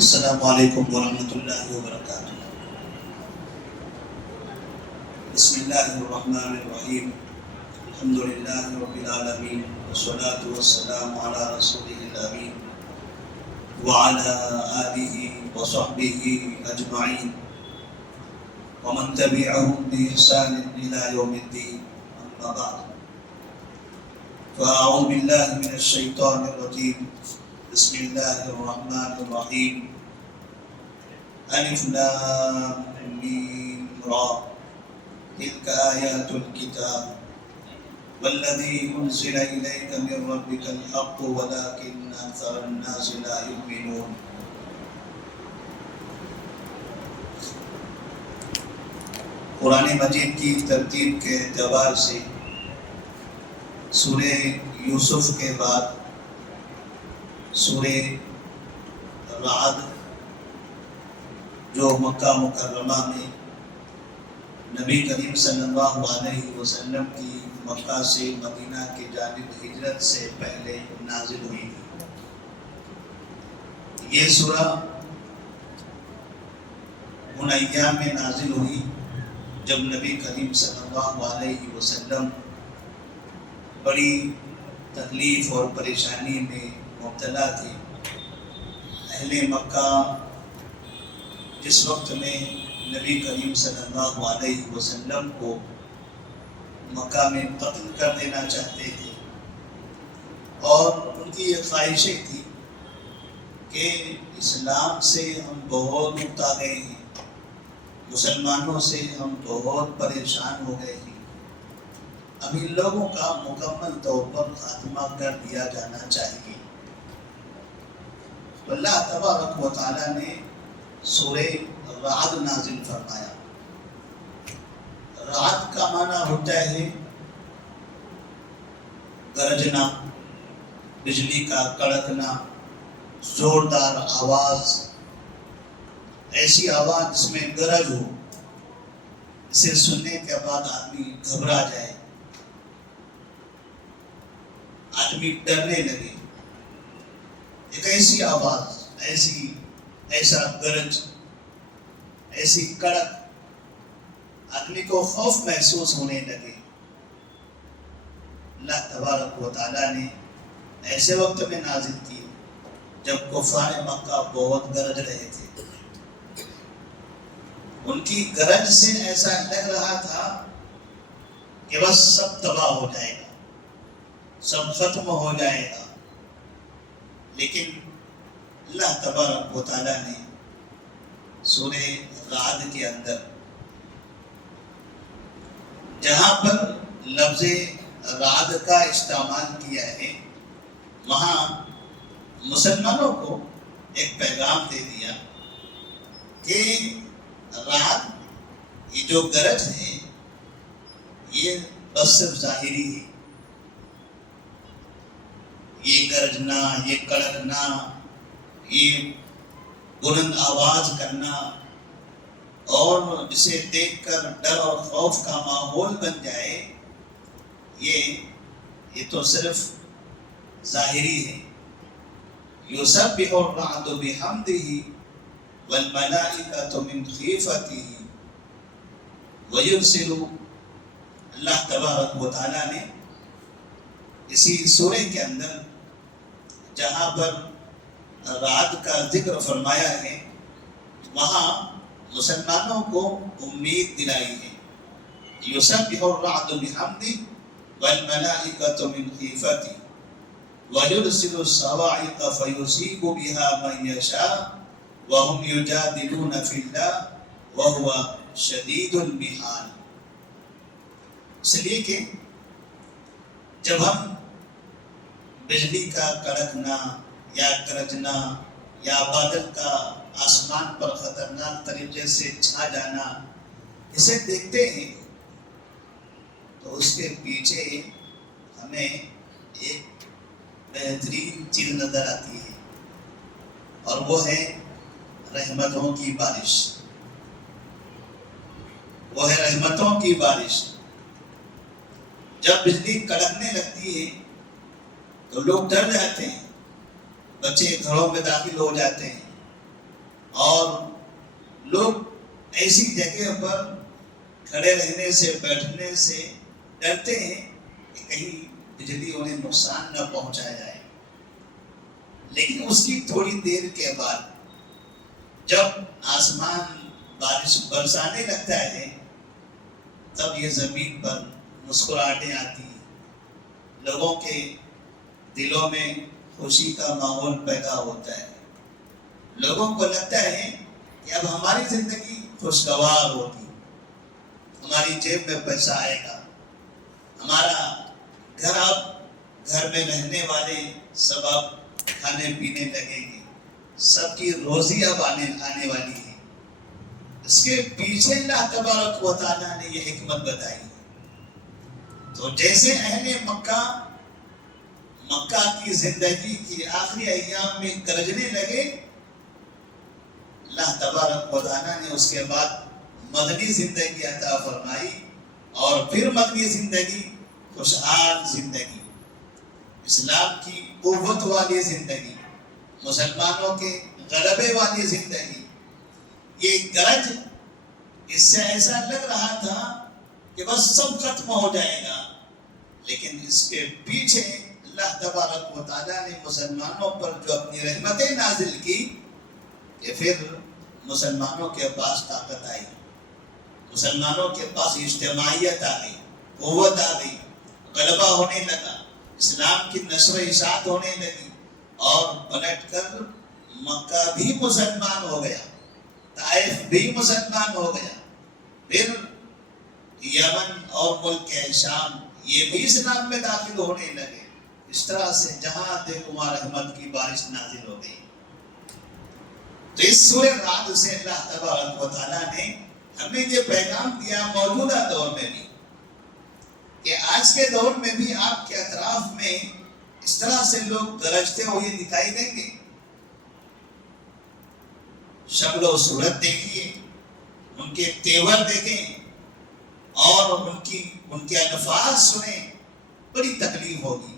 السلام علیکم ورحمۃ اللہ وبرکاتہ۔ بسم اللہ الرحمن الرحیم، الحمد للہ رب العالمین، والصلاة والسلام علی رسولہ الامین وعلی آلہ وصحبہ اجمعین ومن تبعہم بإحسان الی یوم الدین، اما بعد فاعوذ باللہ من الشیطان الرجیم، بسم اللہ الرحمن الرحیم، الف لام میم را تلك آیات الکتاب والذی انزل الیک من ربک الحق ولکن اکثر الناس لا یؤمنون۔ قرآن مجید کی ترتیب کے اعتبار سے سورہ یوسف کے بعد سورہ رعد جو مکہ مکرمہ میں نبی کریم صلی اللہ علیہ وسلم کی مکہ سے مدینہ کی جانب ہجرت سے پہلے نازل ہوئی تھی، یہ سورہ ان ایام میں نازل ہوئی جب نبی کریم صلی اللہ علیہ وسلم بڑی تکلیف اور پریشانی میں مبتلا تھے۔ اہل مکہ جس وقت میں نبی کریم صلی اللہ علیہ وسلم کو مکہ میں قتل کر دینا چاہتے تھے، اور ان کی یہ خواہشیں تھی کہ اسلام سے ہم بہت اکتا گئے ہیں، مسلمانوں سے ہم بہت پریشان ہو گئے ہیں، اب ان لوگوں کا مکمل طور پر خاتمہ کر دیا جانا چاہیے۔ تو اللہ تبارک و تعالیٰ نے سورہ رعد نازل فرمایا۔ رعد کا معنی ہوتا ہے گرجنا، بجلی کا کڑکنا، زوردار آواز، ایسی آواز جس میں گرج ہو، اسے سننے کے بعد آدمی گھبرا جائے، آدمی ڈرنے لگے۔ ایک ایسی آواز، ایسا گرج، ایسی کڑک، آدمی کو خوف محسوس ہونے لگے۔ اللہ تبارک و تعالیٰ نے ایسے وقت میں نازل کی جب کفار مکہ بہت گرج رہے تھے۔ ان کی گرج سے ایسا لگ رہا تھا کہ بس سب تباہ ہو جائے گا، سب ختم ہو جائے گا، لیکن اللہ تبارک و تعالیٰ نے سورہ رعد کے اندر جہاں پر لفظ رعد کا استعمال کیا ہے، وہاں مسلمانوں کو ایک پیغام دے دیا کہ رعد، یہ جو گرج ہے، یہ بس صرف ظاہری ہے۔ یہ گرجنا، یہ کڑکنا، یہ بلند آواز کرنا، اور جسے دیکھ کر ڈر اور خوف کا ماحول بن جائے، یہ تو صرف ظاہری ہے۔ یسبح الرعد بحمدہ والملائکۃ من خیفتہ ویرسل۔ اللہ تبارک و تعالیٰ نے اسی سورہ کے اندر جہاں پر رعد کا ذکر فرمایا ہے، وہاں مسلمانوں کو امید دلائی ہے۔ یسبح الرعد بحمدہ والملائکۃ من خیفتہ ویرسل الصواعق فیصیب بها من یشاء وهم یجادلون فی اللہ وہو شدید المحال۔ اس لیے کہ جب ہم بجلی کا کڑکنا یا گرجنا یا بادل کا آسمان پر خطرناک طریقے سے چھا جانا، اسے دیکھتے ہیں تو اس کے پیچھے ہمیں ایک بہترین چیز نظر آتی ہے، اور وہ ہے رحمتوں کی بارش۔ وہ ہے رحمتوں کی بارش۔ جب بجلی کڑکنے لگتی ہے تو لوگ ڈر جاتے ہیں، بچے گھروں میں داخل ہو جاتے ہیں، اور لوگ ایسی جگہ پر کھڑے رہنے سے بیٹھنے سے ڈرتے ہیں کہ کہیں بجلی انہیں نقصان نہ پہنچا جائے. لیکن اس کی تھوڑی دیر کے بعد جب آسمان بارش برسانے لگتا ہے تب یہ زمین پر مسکراہٹیں آتی ہیں, لوگوں کے دلوں میں خوشی کا ماحول پیدا ہوتا ہے. لوگوں کو لگتا ہے کہ اب ہماری زندگی خوشگوار ہوگی, ہماری جیب میں پیسہ آئے گا, ہمارا گھر میں رہنے والے سب اب کھانے پینے لگیں گے, سب کی روزی اب آنے والی ہے. اس کے پیچھے اللہ تبارک و تعالیٰ نے یہ حکمت بتائی. تو جیسے اہل مکہ کی زندگی کی آخری ایام میں گرجنے لگے, اللہ تبارک و تعالیٰ نے اس کے بعد مدنی زندگی عطا فرمائی, اور پھر مدنی زندگی خوشحال زندگی, اسلام کی قوت والی زندگی, مسلمانوں کے غلبے والی زندگی. یہ گرج اس سے ایسا لگ رہا تھا کہ بس سب ختم ہو جائے گا, لیکن اس کے پیچھے اللہ تبارک و تعالیٰ نے مسلمانوں پر جو اپنی رحمتیں نازل کی کہ پھر مسلمانوں کے پاس طاقت آئی, مسلمانوں کے پاس اجتماعیت آ گئی, قوت آ گئی, غلبہ ہونے لگا, اسلام کی نشر و اشاعت ہونے لگی, اور پلٹ کر مکہ بھی مسلمان ہو گیا, طائف بھی مسلمان ہو گیا, پھر یمن اور ملک شام یہ بھی اسلام میں داخل ہونے لگے. اس طرح سے جہاں دیکھو وہاں رحمت کی بارش نازل ہو گئی. تو اس سورہ رعد سے اللہ تبارک و تعالیٰ نے ہمیں یہ پیغام دیا موجودہ دور میں بھی, کہ آج کے دور میں بھی آپ کے اطراف میں اس طرح سے لوگ گرجتے ہوئے دکھائی دیں گے. شکل و صورت دیکھیے, ان کے تیور دیکھیں, اور ان کے الفاظ سنیں, بڑی تکلیف ہوگی.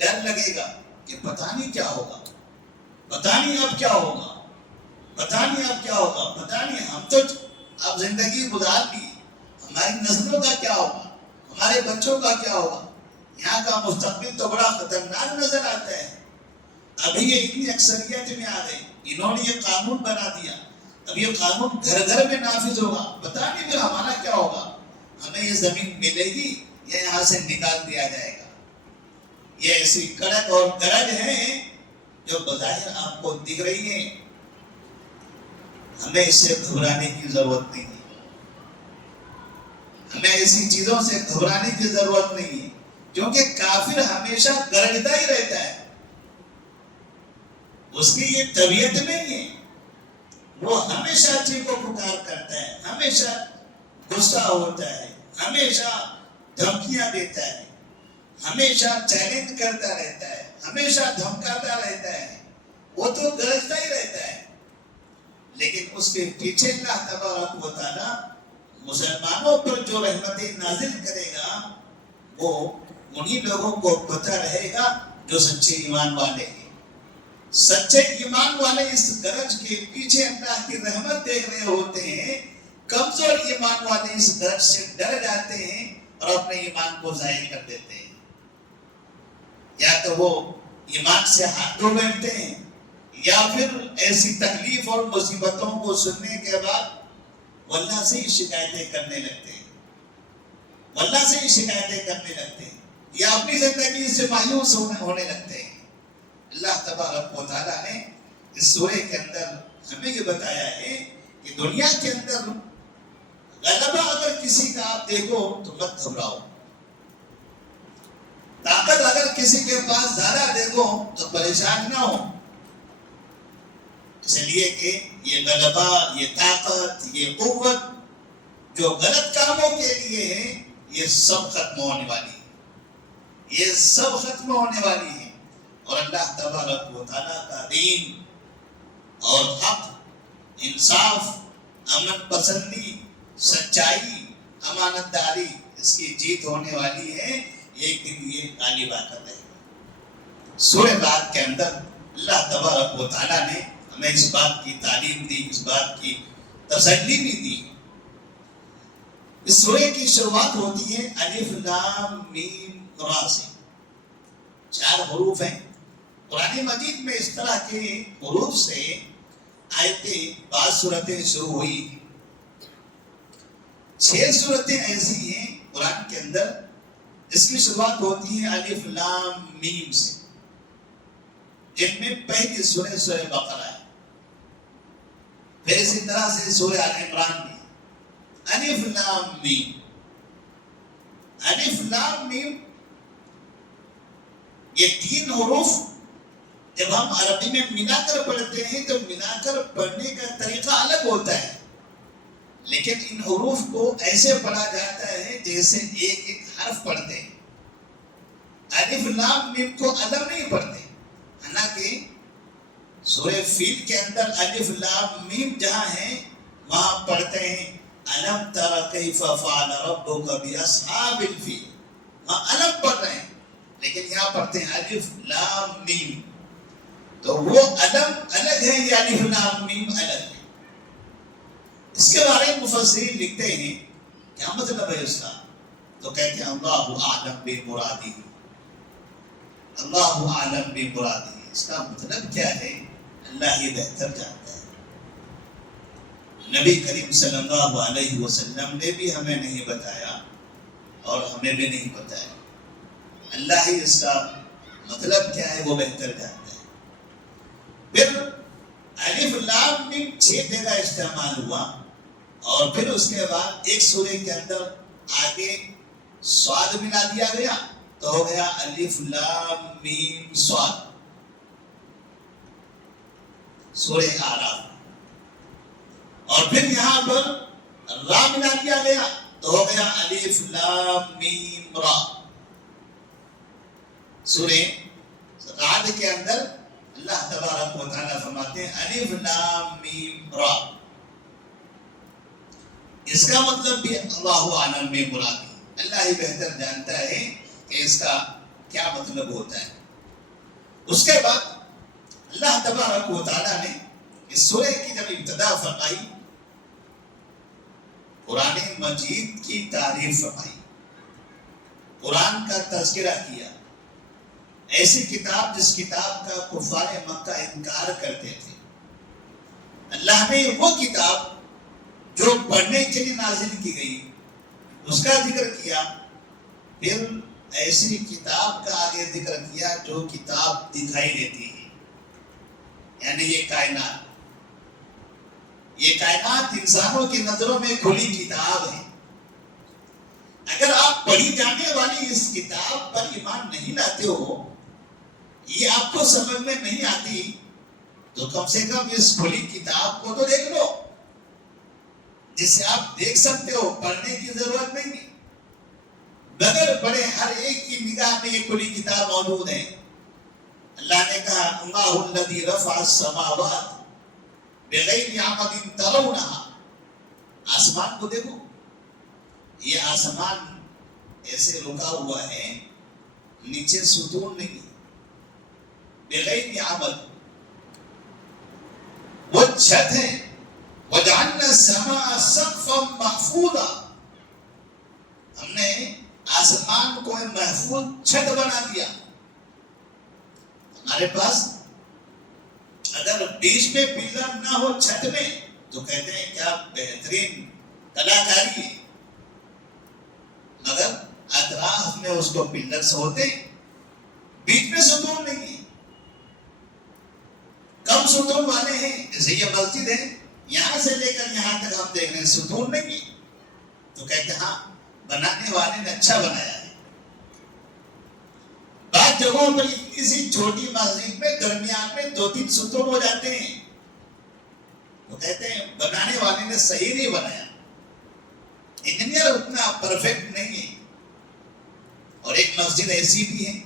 ڈر لگے گا کہ پتہ نہیں کیا ہوگا, پتہ نہیں اب کیا ہوگا, پتہ نہیں اب کیا ہوگا, پتہ نہیں ہم تو اب زندگی گزار لی, ہماری نسلوں کا کیا ہوگا, ہمارے بچوں کا کیا ہوگا. یہاں کا مستقبل تو بڑا خطرناک نظر آتا ہے. ابھی یہ اتنی اکثریت میں آ گئی, انہوں نے یہ قانون بنا دیا, اب یہ قانون گھر گھر میں نافذ ہوگا, پتہ نہیں پھر ہمارا کیا ہوگا, ہمیں یہ زمین ملے گی یا یہاں سے نکال دیا جائے گا. یہ ایسی کڑک اور گرج ہیں جو بظاہر آپ کو دکھ رہی ہیں. ہمیں اس سے گھبرانے کی ضرورت نہیں ہے, ہمیں ایسی چیزوں سے گھبرانے کی ضرورت نہیں ہے, کیونکہ کافر ہمیشہ گرجتا ہی رہتا ہے. اس کی یہ طبیعت نہیں ہے, وہ ہمیشہ چیز کو پکار کرتا ہے, ہمیشہ غصہ ہوتا ہے, ہمیشہ دھمکیاں دیتا ہے, ہمیشہ چیلنج کرتا رہتا ہے, ہمیشہ دھمکاتا رہتا ہے. وہ تو گرجتا ہی رہتا ہے, لیکن اس کے پیچھے اللہ تبارک و تعالیٰ مسلمانوں پر جو رحمتیں نازل کرے گا وہ انہی لوگوں کو پتہ رہے گا جو سچے ایمان والے ہیں. سچے ایمان والے اس گرج کے پیچھے اللہ کی رحمت دیکھ رہے ہوتے ہیں. کمزور ایمان والے اس گرج سے ڈر جاتے ہیں اور اپنے ایمان کو ضائع کر دیتے ہیں. یا تو وہ ایمان سے ہاتھ دھو بیٹھتے ہیں, یا پھر ایسی تکلیف اور مصیبتوں کو سننے کے بعد وہ اللہ سے ہی شکایتیں کرنے لگتے ہیں, وہ اللہ سے ہی شکایتیں کرنے لگتے ہیں, یا اپنی زندگی سے مایوس ہونے لگتے ہیں. اللہ تبارک و تعالیٰ نے اس سورے کے اندر ہمیں یہ بتایا ہے کہ دنیا کے اندر غلبہ اگر کسی کا آپ دیکھو تو مت گھبراؤ, طاقت اگر کسی کے پاس زیادہ دیکھو تو پریشان نہ ہو, اس لیے کہ یہ غلبہ, یہ طاقت, یہ قوت جو غلط کاموں کے لیے ہے یہ سب ختم ہونے والی ہے, یہ سب ختم ہونے والی ہے. اور اللہ تبارک و تعالیٰ کا دین اور حق, انصاف, امن پسندی, سچائی, امانت داری, اس کی جیت ہونے والی ہے. ایک دن یہ غالب آ کر رہے گا. سورہ رعد کے اندر اللہ تبارک و تعالیٰ نے ہمیں اس بات کی تعلیم دی، اس بات کی تسلی بھی دی۔ اس سورہ کی شروعات ہوتی ہے الف لام میم را سے، 4 حروف ہیں۔ قرآن مجید میں اس طرح کے حروف سے آیتیں، بعض صورتیں شروع ہوئی۔ 6 صورتیں ایسی ہیں قرآن کے اندر جس کی شروعات ہوتی ہے الف لام میم سے، جن میں پہلی سورہ بقرہ ہے، پھر اسی طرح سے سورہ آل عمران بھی۔ الف لام میم، الف لام میم، یہ 3 حروف جب ہم عربی میں ملا کر پڑھتے ہیں تو ملا کر پڑھنے کا طریقہ الگ ہوتا ہے، لیکن ان حروف کو ایسے پڑھا جاتا ہے جیسے ایک ایک حرف پڑھتے ہیں۔ الف لام میم کو الگ نہیں پڑھتے، حالانکہ سورہ فیل کے اندر الف لام میم جہاں ہے وہاں پڑھتے ہیں الم تر کیف فعل ربک باصحاب الفیل، وہاں الگ پڑھ رہے ہیں، لیکن یہاں پڑھتے ہیں الف لام میم، تو وہ علم الگ ہے، یہ الف لام میم الگ ہے۔ اس کے بارے میں مفسرین لکھتے ہیں کیا مطلب ہے اس کا، تو کہتے ہیں اللہ اعلم بمرادہ، اللہ اعلم بمرادہ، اس کا مطلب کیا ہے اللہ ہی بہتر جانتا ہے۔ نبی کریم صلی اللہ علیہ وسلم نے بھی ہمیں نہیں بتایا اور ہمیں بھی نہیں بتایا، اللہ ہی اس کا مطلب کیا ہے وہ بہتر جانتا ہے۔ پھر الف لام میم 6 جگہ استعمال ہوا، اور پھر اس کے بعد ایک سورہ کے اندر آگے صاد ملا دیا گیا تو ہو گیا الف لام میم صاد، سورہ اعراف، اور پھر یہاں پر را ملا دیا گیا تو ہو گیا الف لام میم را، سورہ رعد کے اندر اللہ تبارک و تعالیٰ فرماتے ہیں الف لام میم را۔ اس کا مطلب بھی اللہ عالم میں مراد ہے، اللہ ہی بہتر جانتا ہے کہ اس کا کیا مطلب ہوتا ہے۔ اس کے بعد اللہ تبارک و تعالیٰ نے اس سورہ کی جب ابتدا فرمائی، قرآن مجید کی تعریف فرمائی، قرآن کا تذکرہ کیا، ایسی کتاب جس کتاب کا کفار مکہ انکار کرتے تھے، اللہ نے وہ کتاب جو پڑھنے کے لیے نازل کی گئی اس کا ذکر کیا، پھر ایسی کتاب کا آگے ذکر کیا جو کتاب دکھائی دیتی ہے، یعنی یہ کائنات انسانوں کی نظروں میں کھلی کتاب ہے۔ اگر آپ پڑھی جانے والی اس کتاب پر ایمان نہیں لاتے ہو، یہ آپ کو سمجھ میں نہیں آتی، تو کم سے کم اس کھلی کتاب کو تو دیکھ لو جسے آپ دیکھ سکتے ہو، پڑھنے کی ضرورت نہیں ہے۔ بغیر پڑھے ہر ایک کی نگاہ میں یہ کھلی کتاب موجود ہے۔ اللہ نے کہا اللہ الذی رفع السماوات بغیر عمد ترونہا، آسمان کو دیکھو، یہ آسمان ایسے رکا ہوا ہے، نیچے ستون نہیں، بغیر عمد، وہ چھت ہے، وَجَعَلْنَا السَّمَاءَ سَقْفًا مَحْفُوظًا، ہم نے آسمان کو محفوظ چھت بنا دیا۔ ہمارے پاس اگر بیچ میں پلر نہ ہو چھت میں تو کہتے ہیں کیا بہترین کلاکاری ہے، مگر اطراف میں اس کو پلرز ہوتے، بیچ میں ستون نہیں ہے، کم ستون والے ہیں، جیسے یہ مسجد ہے، یہاں سے لے کر یہاں تک ہم دیکھ رہے ہیں ستون نہیں ہے، تو کہتے ہیں ہاں بنانے والے نے اچھا بنایا ہے۔ بعض جگہوں پر اتنی سی چھوٹی مسجد میں درمیان میں 2-3 ستون ہو جاتے ہیں، تو کہتے ہیں بنانے والے نے صحیح نہیں بنایا، انجینئر اتنا پرفیکٹ نہیں ہے۔ اور ایک مسجد ایسی بھی ہے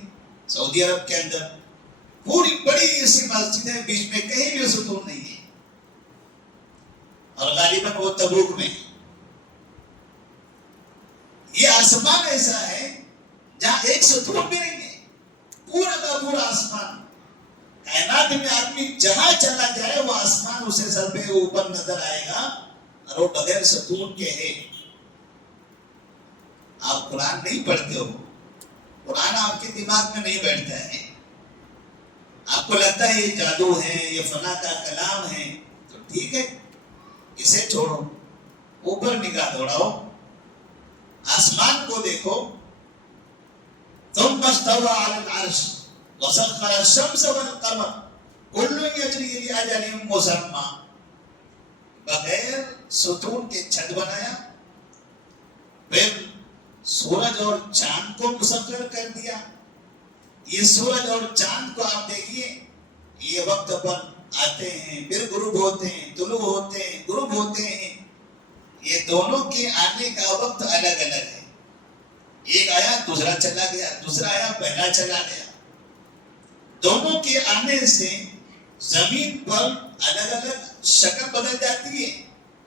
سعودی عرب کے اندر، پوری بڑی ایسی مسجد ہے، بیچ میں کہیں بھی ستون نہیں ہے، اور غالباً وہ تبوک میں۔ یہ آسمان ایسا ہے جہاں ایک ستون بھی نہیں ہے، پورا کا پورا آسمان، کائنات میں آدمی جہاں چلا جائے وہ جتنے اوپر نظر آئے گا اور وہ بغیر ستون کے ہے. آپ قرآن نہیں پڑھتے ہو, قرآن آپ کے دماغ میں نہیں بیٹھتا ہے, آپ کو لگتا ہے یہ جادو ہے, یہ فلاں کا کلام ہے, تو ٹھیک ہے, اسے چھوڑو, اوپر نگاہ دوڑاؤ, آسمان کو دیکھو. ثم استوى على العرش وسخر الشمس والقمر كل يجري لأجل مسمى. بغیر ستون کے چھت بنایا, پھر سورج اور چاند کو مسخر کر دیا. یہ سورج اور چاند کو آپ دیکھیے, یہ وقت پر آتے ہیں, پھر غروب ہوتے ہیں, طلوع ہوتے ہیں, غروب ہوتے ہیں. یہ دونوں کے آنے کا وقت الگ الگ ہے. ایک آیا دوسرا چلا گیا, دوسرا آیا پہلا چلا گیا. دونوں کے آنے سے زمین پر الگ الگ شکل بدل جاتی ہے,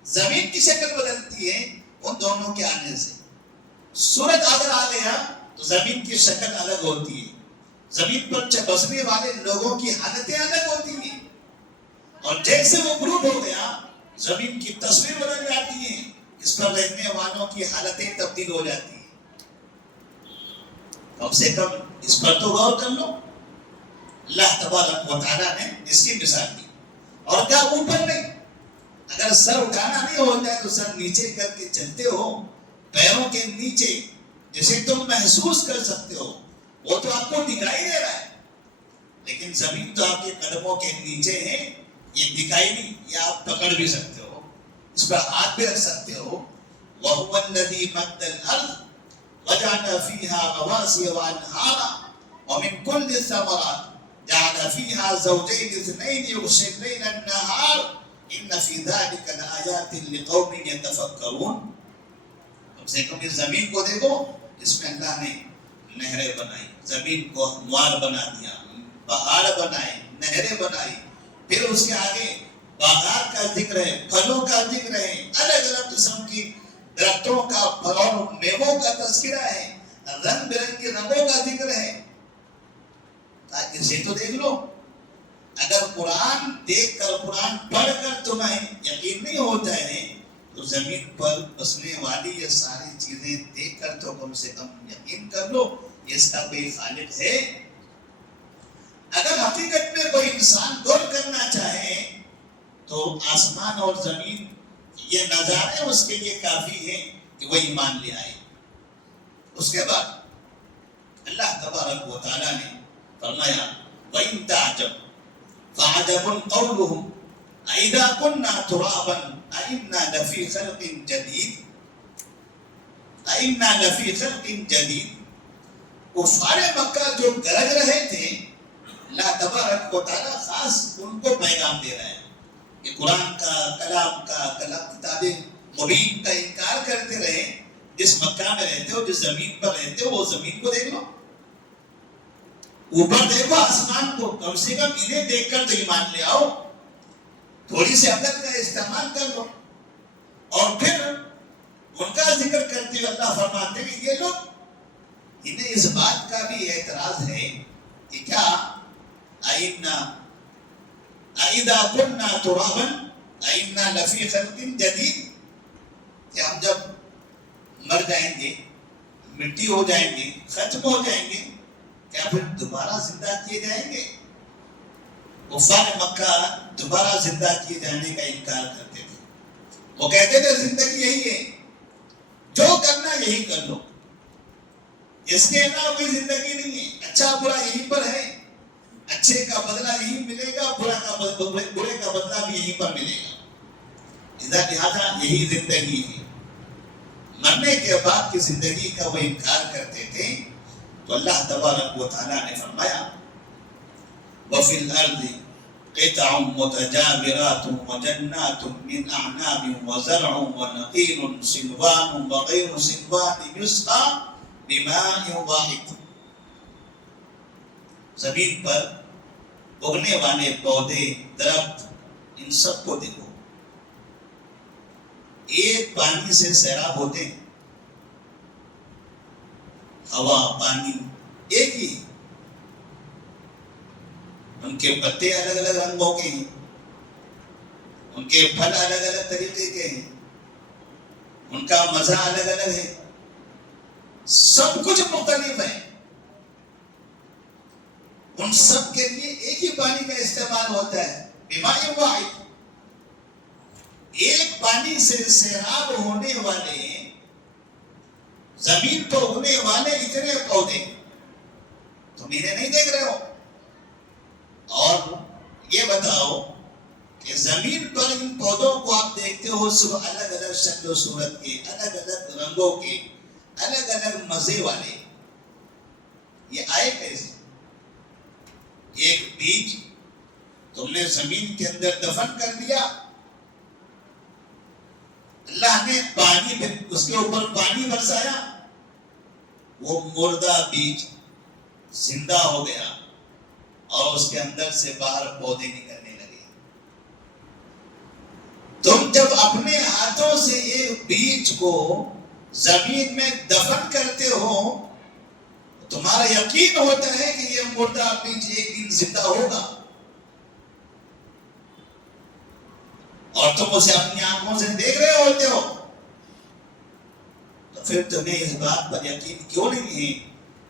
زمین کی شکل بدلتی ہے ان دونوں کے آنے سے. سورج اگر آ گیا تو زمین کی شکل الگ ہوتی ہے, زمین پر بسنے والے لوگوں کی حالتیں الگ ہوتی ہیں, اور جیسے وہ غروب ہو گیا زمین کی تصویر بدل جاتی ہے, اس پر رہنے والوں کی حالتیں تبدیل ہو جاتی ہیں. کم سے کم اس پر تو غور کر لو. اللہ تبارک و تعالیٰ نے اس کی مثال دی, اور کیا اوپر نہیں. اگر سر اٹھانا نہیں ہوتا ہے تو سر نیچے کر کے چلتے ہو, پیروں کے نیچے جسے تم محسوس کر سکتے ہو, وہ تو آپ کو دکھائی دے رہا ہے, لیکن زمین تو آپ کے قدموں کے نیچے ہے, یہ دکھائی نہیں, یہ آپ پکڑ بھی سکتے ہو, اس پر ہاتھ بھی رکھ سکتے ہو. وَهُوَ الَّذِي مَدَّ الْأَرْضَ وَجَعَلَ فِيهَا رَوَاسِيَ وَأَنْهَارًا وَمِنْ كُلِّ الثَّمَرَاتِ جعل فيها زوجين اثنين يغشي الليل النهار ان في ذلك لآيات لقوم يتفكرون. کم سے کم اس زمین کو دیکھو, اس میں اللہ نے نہریں بنائی, زمین کو ہموار بنا دیا, پہاڑ بنائے, نہریں بنائی, پھر اس کے آگے باغات کا ذکر ہے, پھلوں کا ذکر ہے, الگ الگ قسم کی درختوں کا, پھلوں میووں کا تذکرہ ہے, رنگ برنگی رنگوں کا ذکر ہے. اسے تو دیکھ لو. اگر قرآن دیکھ کر, قرآن پڑھ کر تمہیں یقین نہیں ہوتا ہے تو زمین پر بسنے والی یہ ساری چیزیں دیکھ کر تو کم سے کم یقین کر لو اس کا کوئی خالق ہے. اگر حقیقت میں کوئی انسان غور کرنا چاہے تو آسمان اور زمین یہ نظارے اس کے لیے کافی ہے کہ وہ ایمان لے آئے. اس کے بعد اللہ تبارک و تعالیٰ نے فرمایا وَإِن تَعْجَبْ فَعَجَبٌ قَوْلُهُمْ أَإِذَا كُنَّا تُرَابًا أَإِنَّا لَفِي خَلْقٍ جَدِيدٍ أَإِنَّا لَفِي خَلْقٍ جَدِيدٍ. کفار مکہ جو گرج رہے تھے, اللہ تبارک و تعالیٰ خاص ان کو پیغام دے رہے ہیں کہ قرآن کا, کلام کا, کتاب مبین کا انکار کرتے رہے. جس مکہ میں رہتے ہو, جس زمین پر رہتے ہو, وہ زمین کو دیکھ لو, اوپر دیکھو آسمان کو, کم سے کم انہیں دیکھ کر تو ایمان لے آؤ, تھوڑی سی عقل کا استعمال کر لو. اور پھر ان کا ذکر کرتے ہوئے اللہ فرماتے ہیں یہ لوگ, انہیں اس بات کا بھی اعتراض ہے کہ کیا أَإِذَا كُنَّا تُرَابًا أَإِنَّا لَفِي خَلْقٍ جَدِيدٍ, کہ ہم جب مر جائیں گے, مٹی ہو جائیں گے, ختم ہو جائیں گے, کیا پھر دوبارہ زندہ کیے جائیں گے؟ کفار مکہ دوبارہ زندہ کیے جانے کا انکار کرتے تھے. وہ کہتے تھے زندگی یہی ہے, جو کرنا یہی کر لو, اس کے علاوہ کوئی زندگی نہیں ہے, اچھا برا یہیں پر ہے, اچھے کا بدلہ یہیں ملے گا, برے کا بدلہ بھی یہیں پر ملے گا, لہذا یہی زندگی ہے. مرنے کے بعد کی زندگی کا وہ انکار کرتے تھے. تو اللہ تبارک و تعالیٰ نے فرمایا وَفِي الْأَرْضِ قِطَعٌ مُتَجَاوِرَاتٌ وَجَنَّاتٌ مِّنْ أَعْنَابٍ وَزَرْعٌ وَنَخِيلٌ صِنْوَانٌ وَغَيْرُ صِنْوَانٍ يُسْقَىٰ بِمَاءٍ وَاحِدٍ. زمین پر اگنے والے پودے, درخت, ان سب کو دیکھو, ایک پانی سے سیراب ہوتے ہیں. ہوا, پانی ایک ہی, ان کے پتے الگ الگ رنگوں کے ہیں, ان کے پھل الگ الگ طریقے کے ہیں، ان کا مزہ الگ الگ ہے، سب کچھ مختلف ہے. ان سب کے لیے ایک ہی پانی کا استعمال ہوتا ہے، بماء واحد. ایک پانی سے سیراب ہونے والے، زمین پر ہونے والے اتنے پودے تم انہیں نہیں دیکھ رہے ہو. اور یہ بتاؤ کہ زمین پر ان پودوں کو آپ دیکھتے ہو، صبح الگ الگ شکل و صورت کے، الگ الگ رنگوں کے، الگ الگ مزے والے. یہ آئے کیسے؟ ایک بیج تم نے زمین کے اندر دفن کر دیا، اللہ نے پانی اس کے اوپر پانی برسایا، وہ مردہ بیج زندہ ہو گیا اور اس کے اندر سے باہر پودے نکلنے لگے. تم جب اپنے ہاتھوں سے ایک بیج کو زمین میں دفن کرتے ہو، تمہارا یقین ہوتا ہے کہ یہ مردہ بیج ایک دن زندہ ہوگا، اور تم اسے اپنی آنکھوں سے دیکھ رہے ہوتے ہو. تو پھر تمہیں اس بات پر یقین کیوں نہیں ہے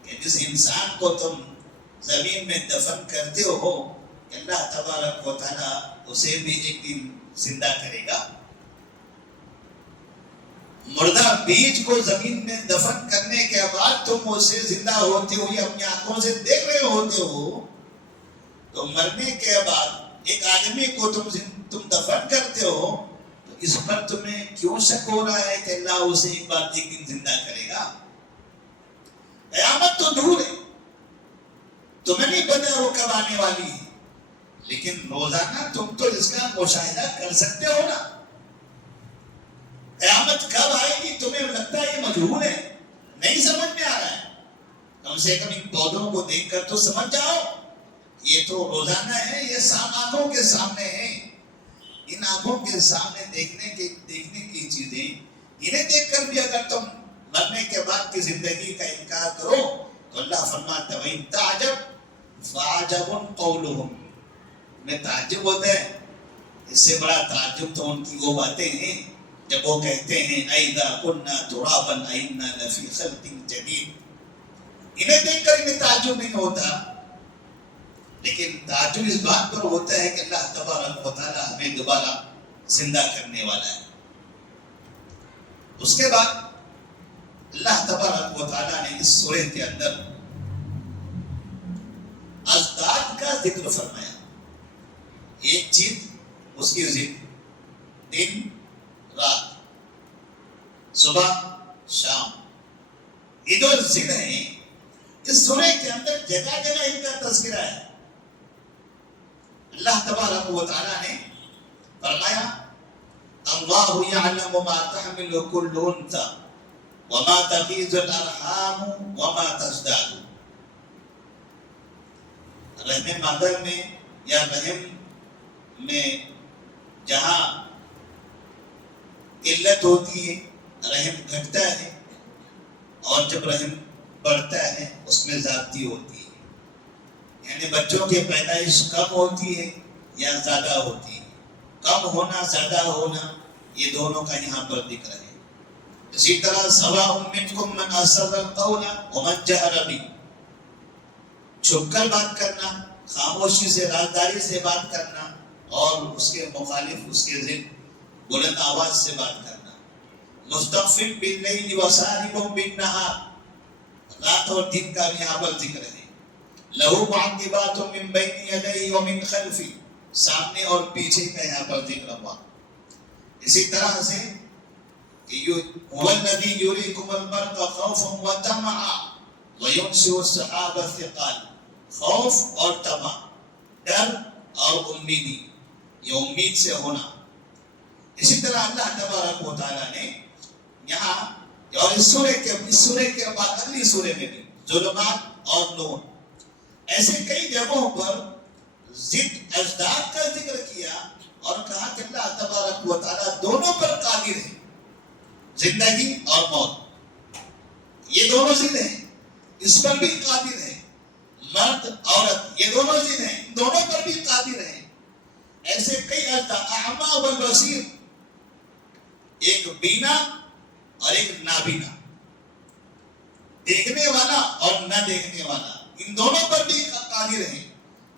کہ جس انسان کو تم زمین میں دفن کرتے ہو، اللہ تبارک و تعالیٰ اسے بھی ایک دن زندہ کرے گا؟ مردہ بیج کو زمین میں دفن کرنے کے بعد تم اسے زندہ ہوتے ہوئے اپنی آنکھوں سے دیکھ رہے ہوتے ہو، تو مرنے کے بعد ایک آدمی کو تم دفن کرتے ہو، تو اس پر تمہیں کیوں شک ہو رہا ہے کہ اللہ اسے ایک بار ایک دن زندہ کرے گا؟ قیامت تو دور ہے، تمہیں نہیں پتا وہ کب آنے والی ہے، لیکن روزانہ تم تو اس کا مشاہدہ کر سکتے ہو نا. قیامت کب آئے گی تمہیں لگتا ہے یہ مجہول ہے، نہیں سمجھ میں آ رہا ہے. کم سے کم ان پودوں کو دیکھ کر تو سمجھ جاؤ، یہ تو روزانہ ہے، یہ آنکھوں کے سامنے ہے. ان آنکھوں کے سامنے دیکھنے کی چیزیں، انہیں دیکھ کر بھی اگر تم مرنے کے بعد کی زندگی کا انکار کرو تو اللہ فرماتا ہے وَإِن تَعْجَبْ فَعَجَبٌ قَوْلُهُمْ. میں تعجب ہوتا ہے، اس سے بڑا تعجب تو ان کی وہ باتیں ہیں جب وہ کہتے ہیں اَإِذَا كُنَّا تُرَابًا أَإِنَّا لَفِي خَلْقٍ جَدِيدٍ. انہیں دیکھ کر انہیں تعجب نہیں ہوتا، لیکن تعجب اس بات پر ہوتا ہے کہ اللہ تبارک و تعالیٰ ہمیں دوبارہ زندہ کرنے والا ہے. اس کے بعد اللہ تبارک و تعالیٰ نے اس سورہ کے اندر ازداد کا ذکر فرمایا. ایک چیز اس کی ذکر، دن رات، صبح شام، یہ دو ذکر ہیں. اس سورہ کے اندر جگہ جگہ ان کا تذکرہ ہے. اللہ تبارک و تعالیٰ نے فرمایا اللہ یعلم ما تحمل کل انثی وما تغیض الارحام وما تزداد. رحم مادر میں یا رحم میں جہاں قلت ہوتی ہے رحم گھٹتا ہے، اور جب رحم بڑھتا ہے اس میں زیادتی ہوتی ہے. یعنی بچوں کی پیدائش کم ہوتی ہے یا زیادہ ہوتی ہے. کم ہونا زیادہ ہونا یہ دونوں کا یہاں پر ذکر ہے. اسی طرح سواء منکم من اسر القول ومن جہر به، چھپ کر بات کرنا، خاموشی سے رازداری سے بات کرنا، اور اس کے مخالف اس کے ضد بلند آواز سے بات کرنا. مستخفٍ باللیل وسارب بالنہار، رات اور دن کا یہاں پر ذکر ہے. لہو معقبات من بین یدیہ ومن خلفہ، سامنے اور پیچھے کا یہاں پر ذکر ہوا. اسی طرح سے هو الذی یریکم البرق خوفا وطمعا وینشئ السحاب الثقال. خوف اور طمع، ڈر اور امیدی، یہ امید سے ہونا. اسی طرح اللہ تبارک و تعالیٰ نے یہاں اور اس سورے کے بعد اگلی سورے میں بھی ظلمات اور نور، ایسے کئی جگہوں پر ضد اجداد کا ذکر کیا اور کہا کہ اللہ تبارک و تعالیٰ دونوں پر قادر ہے. زندگی اور موت یہ دونوں ضد ہیں، اس پر بھی قادر ہے. مرد عورت یہ دونوں ضد ہیں، دونوں پر بھی قادر ہیں. ایسے کئی اعمیٰ والبصیر، ایک بینا اور ایک نابینا، دیکھنے والا اور نہ دیکھنے والا، ان دونوں پر بھی قادر ہے.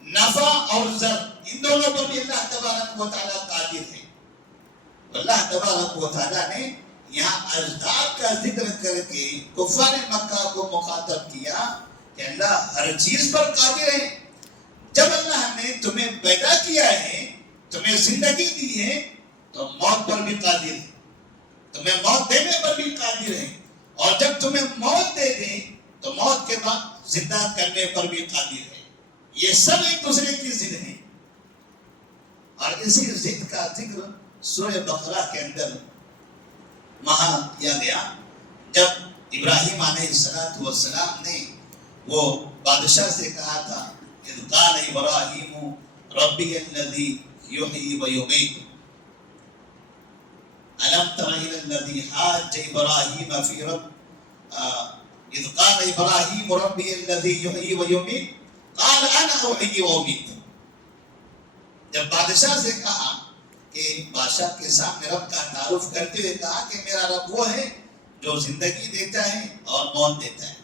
نفع اور ضر، ان دونوں پر بھی اللہ تبارک و تعالیٰ قادر ہے. اللہ تبارک و تعالیٰ نے یہاں اجداد کا ذکر کر کے کفار مکہ کو مخاطب کیا کہ اللہ ہر چیز پر قادر ہے. جب اللہ نے تمہیں پیدا کیا ہے، تمہیں زندگی دی ہے، تو موت پر بھی قادر ہے، تمہیں موت دینے پر بھی قادر ہے، اور جب تمہیں موت دے دے تو موت کے بعد زندہ کرنے پر بھی قادر ہے. یہ سب ایک دوسرے کی ضد ہیں. اور اسی ضد کا ذکر سورہ بقرہ کے اندر وہاں کیا گیا جب ابراہیم علیہ السلام نے وہ بادشاہ سے کہا تھا اذ قال ابراہیم ربی الذی یحیی و یمیت الم تر الی الذی حاج ابراہیم فی رب اذ قال ابراہیم ربی الذی یحیی و یمیت قال انا احیی و امیت. جب بادشاہ سے کہا کہ بادشاہ کے سامنے رب کا تعارف کرتے ہوئے کہا کہ میرا رب وہ ہے جو زندگی دیتا ہے اور موت دیتا ہے،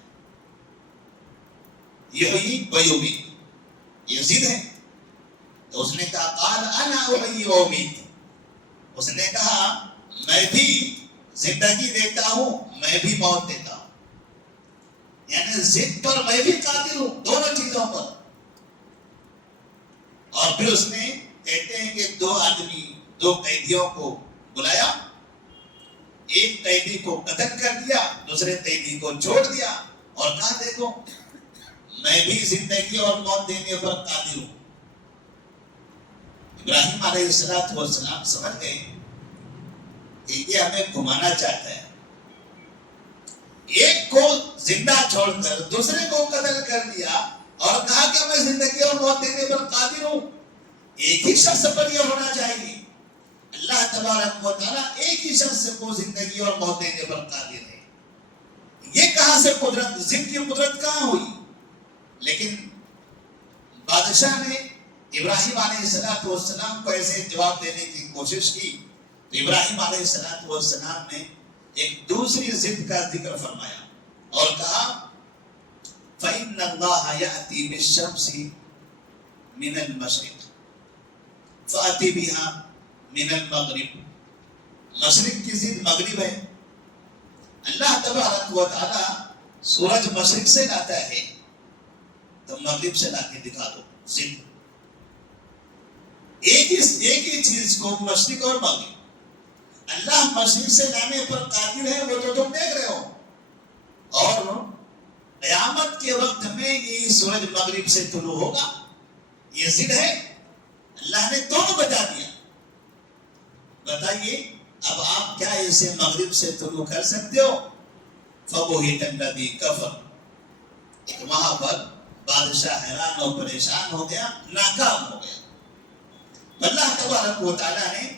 یحیی و یمیت، یہ ضد ہے. تو اس نے کہا قال انا احیی و امیت، اس نے کہا میں بھی زندگی دیتا ہوں، میں بھی موت دیتا ہوں. یعنی ضد پر میں بھی قادر ہوں، دونوں چیزوں پر. اور پھر اس نے کہتے ہیں کہ دو قیدیوں کو بلایا، ایک قیدی کو قتل کر دیا، دوسرے قیدی کو چھوڑ دیا، اور کہا دیکھو میں بھی زندگی اور موت دینے پر قادر ہوں. ابراہیم علیہ السلام سمجھ گئے کہ یہ ہمیں گھمانا چاہتا ہے. ایک کو زندہ چھوڑ کر دوسرے کو قتل کر دیا اور کہا کہ میں زندگی اور موت دینے پر قادر ہوں. ایک ہی شخص پر یہ ہونا چاہیے. اللہ تبارک و تعالیٰ ایک ہی شخص کو زندگی اور موت دینے پر قادر ہے. یہ کہاں سے قدرت، ضد کی قدرت کہاں ہوئی؟ لیکن بادشاہ نے ابراہیم علیہ السلام کو ایسے جواب دینے کی کوشش کی تو ابراہیم علیہ السلام نے ایک دوسری ضد کا ذکر فرمایا اور کہا فَإِنَّ اللَّهَ يَأْتِي بِالشَّمْسِ مِنَ الْمَشْرِقِ فَأْتِ بِهَا مِنَ الْمَغْرِبِ. مشرق کی ضد مغرب ہے. اللہ تبارک و تعالی سورج مشرق سے لاتا ہے تو مغرب سے لا کے دکھا دو. ضد ایک ہی چیز کو مشرق اور مغرب، اللہ مشرق سے لانے پر قادر ہے، وہ تو تم دیکھ رہے ہو، اور قیامت کے وقت میں یہ سورج مغرب سے طلوع ہوگا. یہ ضد ہے. اللہ نے دونوں بتا دیا. بتائیے اب آپ کیا اسے مغرب سے طلوع کر سکتے ہو؟ فَبُهِتَ الَّذِي كَفَرَ. وہاں پر بادشاہ حیران اور پریشان ہو گیا، ناکام ہو گیا. اللہ تبارک و تعالیٰ نے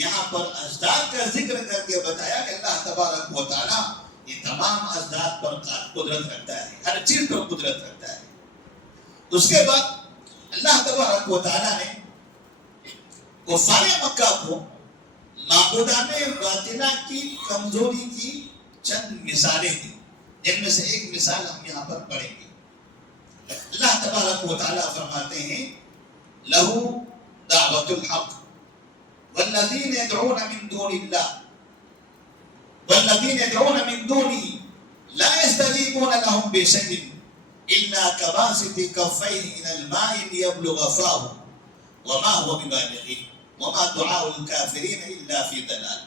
یہاں پر اجداد کا ذکر کر کے بتایا کہ اللہ تبارک و تعالیٰ یہ تمام اجداد پر قدرت رکھتا ہے، ہر چیز پر قدرت رکھتا ہے. اس کے بعد اللہ تبارک و تعالیٰ نے کفار مکہ کو معبودان باطلہ کی کمزوری کی چند مثالیں دی، جن میں سے ایک مثال ہم یہاں پر پڑھیں گے. اللہ تبارک و تعالیٰ فرماتے ہیں لہو دعوت الحق والذین يدعون من دون اللہ والذین يدعون من دونه لا يستجيبون لهم بشيء الا كباسط كفيه الى الماء ليبلغ فاه وما هو ببالغه وما دعاء الكافرين الا في ضلال.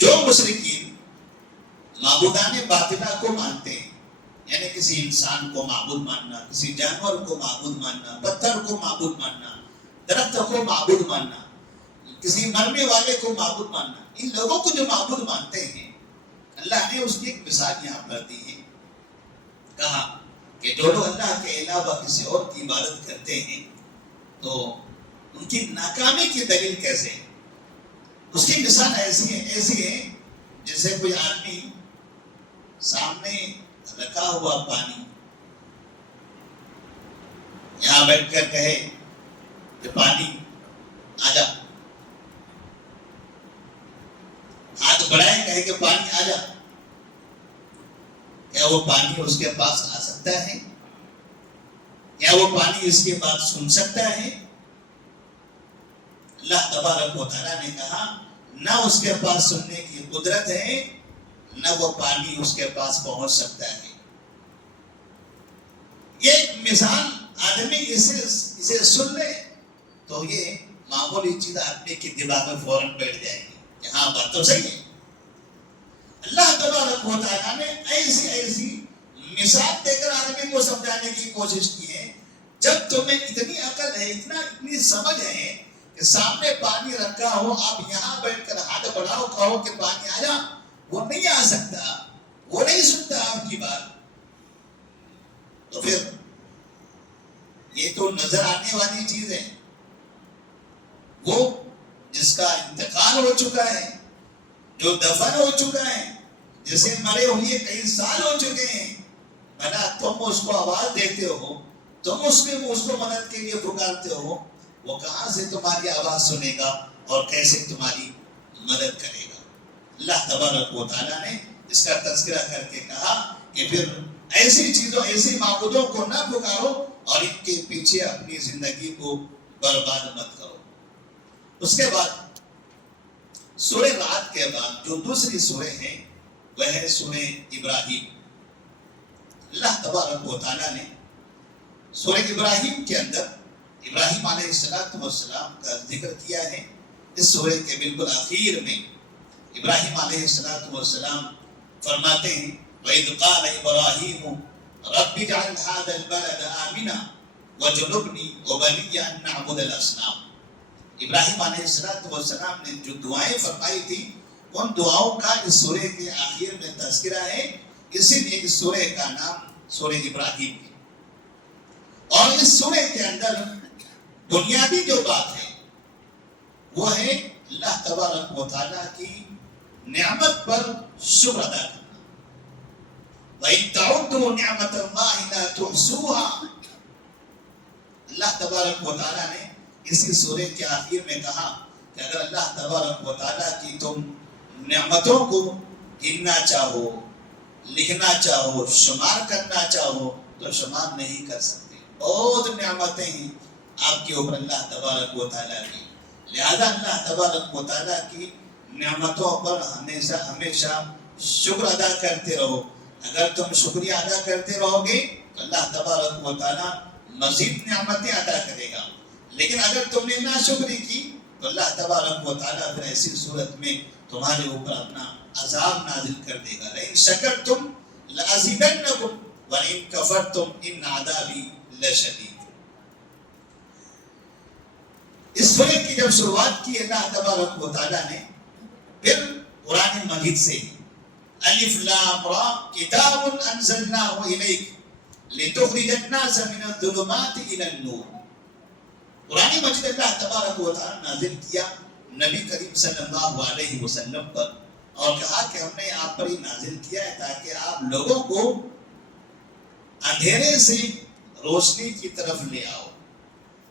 جو مشرکین معبودان باطلہ کو مانتے ہیں، یعنی کسی انسان کو معبود ماننا، کسی جانور کو معبود ماننا، پتھر کو معبود ماننا، درخت کو معبود ماننا، کسی مرنے والے کو معبود ماننا، ان لوگوں کو جو معبود مانتے ہیں اللہ نے اس کی ایک مثال یہاں پر دی ہے. کہا کہ جو لوگ اللہ کے علاوہ کسی اور کی عبادت کرتے ہیں تو ان کی ناکامی کی دلیل کیسے ہے؟ اس کی مثال ایسی ہے جیسے کوئی آدمی سامنے رکھا ہوا پانی یہاں بیٹھ کر کہے کہ ہاتھ بڑھائے کہے کہ پانی آ جا، کیا وہ پانی اس کے پاس آ سکتا ہے؟ کیا وہ پانی اس کے بات سن سکتا ہے؟ اللہ تبارک و تعالیٰ نے کہا نہ اس کے پاس سننے کی قدرت ہے، نہ وہ پانی اس کے پاس پہنچ سکتا ہے۔ یہ ایک مثال آدمی اسے سن لے تو یہ معمولی چیز آدمی کی دماغ میں فوراً بیٹھ جائے گی کہ ہاں بات تو صحیح ہے۔ اللہ تبارک و تعالیٰ نے ایسی مثال دے کر آدمی کو سمجھانے کی کوشش کی ہے، جب تمہیں اتنی عقل ہے، اتنی سمجھ ہے کہ سامنے پانی رکھا ہو، آپ یہاں بیٹھ کر ہاتھ بڑھاؤ کہو کہ پانی آ جا، وہ نہیں آ سکتا، وہ نہیں سنتا آپ کی بات، تو پھر یہ تو نظر آنے والی چیز ہے۔ وہ جس کا انتقال ہو چکا ہے، جو دفن ہو چکا ہے، جسے مرے ہوئے کئی سال ہو چکے ہیں، بنا تم اس کو آواز دیتے ہو، تم اس کو مدد کے لیے پکارتے ہو، وہ کہاں سے تمہاری آواز سنے گا اور کیسے تمہاری مدد کرے گا؟ اللہ تبارک و تعالیٰ نے اس کا تذکرہ کر کے کہا کہ پھر ایسی چیزوں، ایسی معبودوں کو نہ پکارو اور ان کے پیچھے اپنی زندگی کو برباد مت کرو۔ اس کے بعد سورہ رعد کے بعد جو دوسری سورہ ہے وہ ہے سورہ ابراہیم۔ اللہ تبارک و تعالیٰ نے سورہ ابراہیم کے اندر ابراہیم علیہ السلام کا ذکر کیا ہے۔ اس سورہ کے بالکل آخر میں ابراہیم علیہ السلام فرماتے ہیں وَإِذْ قَالَ إِبْرَاهِيمُ رَبِّ اجْعَلْ هَٰذَا الْبَلَدَ آمِنًا وَاجْنُبْنِي وَبَنِيَّ أَن نَّعْبُدَ الْأَصْنَامَ۔ ابراہیم علیہ السلام نے جو دعائیں فرمائی تھی، ان دعاؤں کا اس سورہ کے آخر میں تذکرہ ہے، اسی لیے اس سورہ کا نام سورہ ابراہیم ہے۔ اور اس سورہ کے اندر بنیادی جو بات ہے وہ ہے اللہ تبارک و تعالیٰ کی نعمت پر شکر ادا کرنا۔ وَإِن تَعُدُّوا نِعْمَةَ اللَّهِ لَا تُحْصُوهَا۔ اللہ تبارک و تعالیٰ نے اسی سورہ کے آخر میں کہا کہ اگر اللہ تبارک و تعالیٰ کی تم نعمتوں کو گننا چاہو، لکھنا چاہو، شمار کرنا چاہو تو شمار نہیں کر سکتے۔ بہت نعمتیں ہیں آپ کے اوپر اللہ تبارک و تعالیٰ کی، لہذا اللہ تبارک و تعالیٰ کی نعمتوں پر ہمیشہ شکر ادا کرتے رہو۔ اگر تم شکریہ ادا کرتے رہو گے تو اللہ تبارک و تعالیٰ مزید نعمتیں ادا کرے گا، لیکن اگر تم نے ناشکری کی تو اللہ تبارک و تعالیٰ پھر ایسی صورت میں تمہارے اوپر اپنا عذاب نازل کر دے گا۔ لئن شکرتم لأزیدنکم وَإِن کفرتم إِنَّ عَذَابِی لَشَدِیدٌ۔ اس سورہ کی جب شروعات کی اللہ تبارک و تعالیٰ نے، پھر قرآن مجید سے الف لام را کتاب انزلناہ الیک لتخرج الناس من الظلمات الی النور۔ قرآن مجید اللہ تبارک و تعالیٰ نازل کیا نبی کریم صلی اللہ علیہ وسلم پر اور کہا کہ ہم نے آپ پر ہی نازل کیا ہے تاکہ آپ لوگوں کو اندھیرے سے روشنی کی طرف لے آؤ،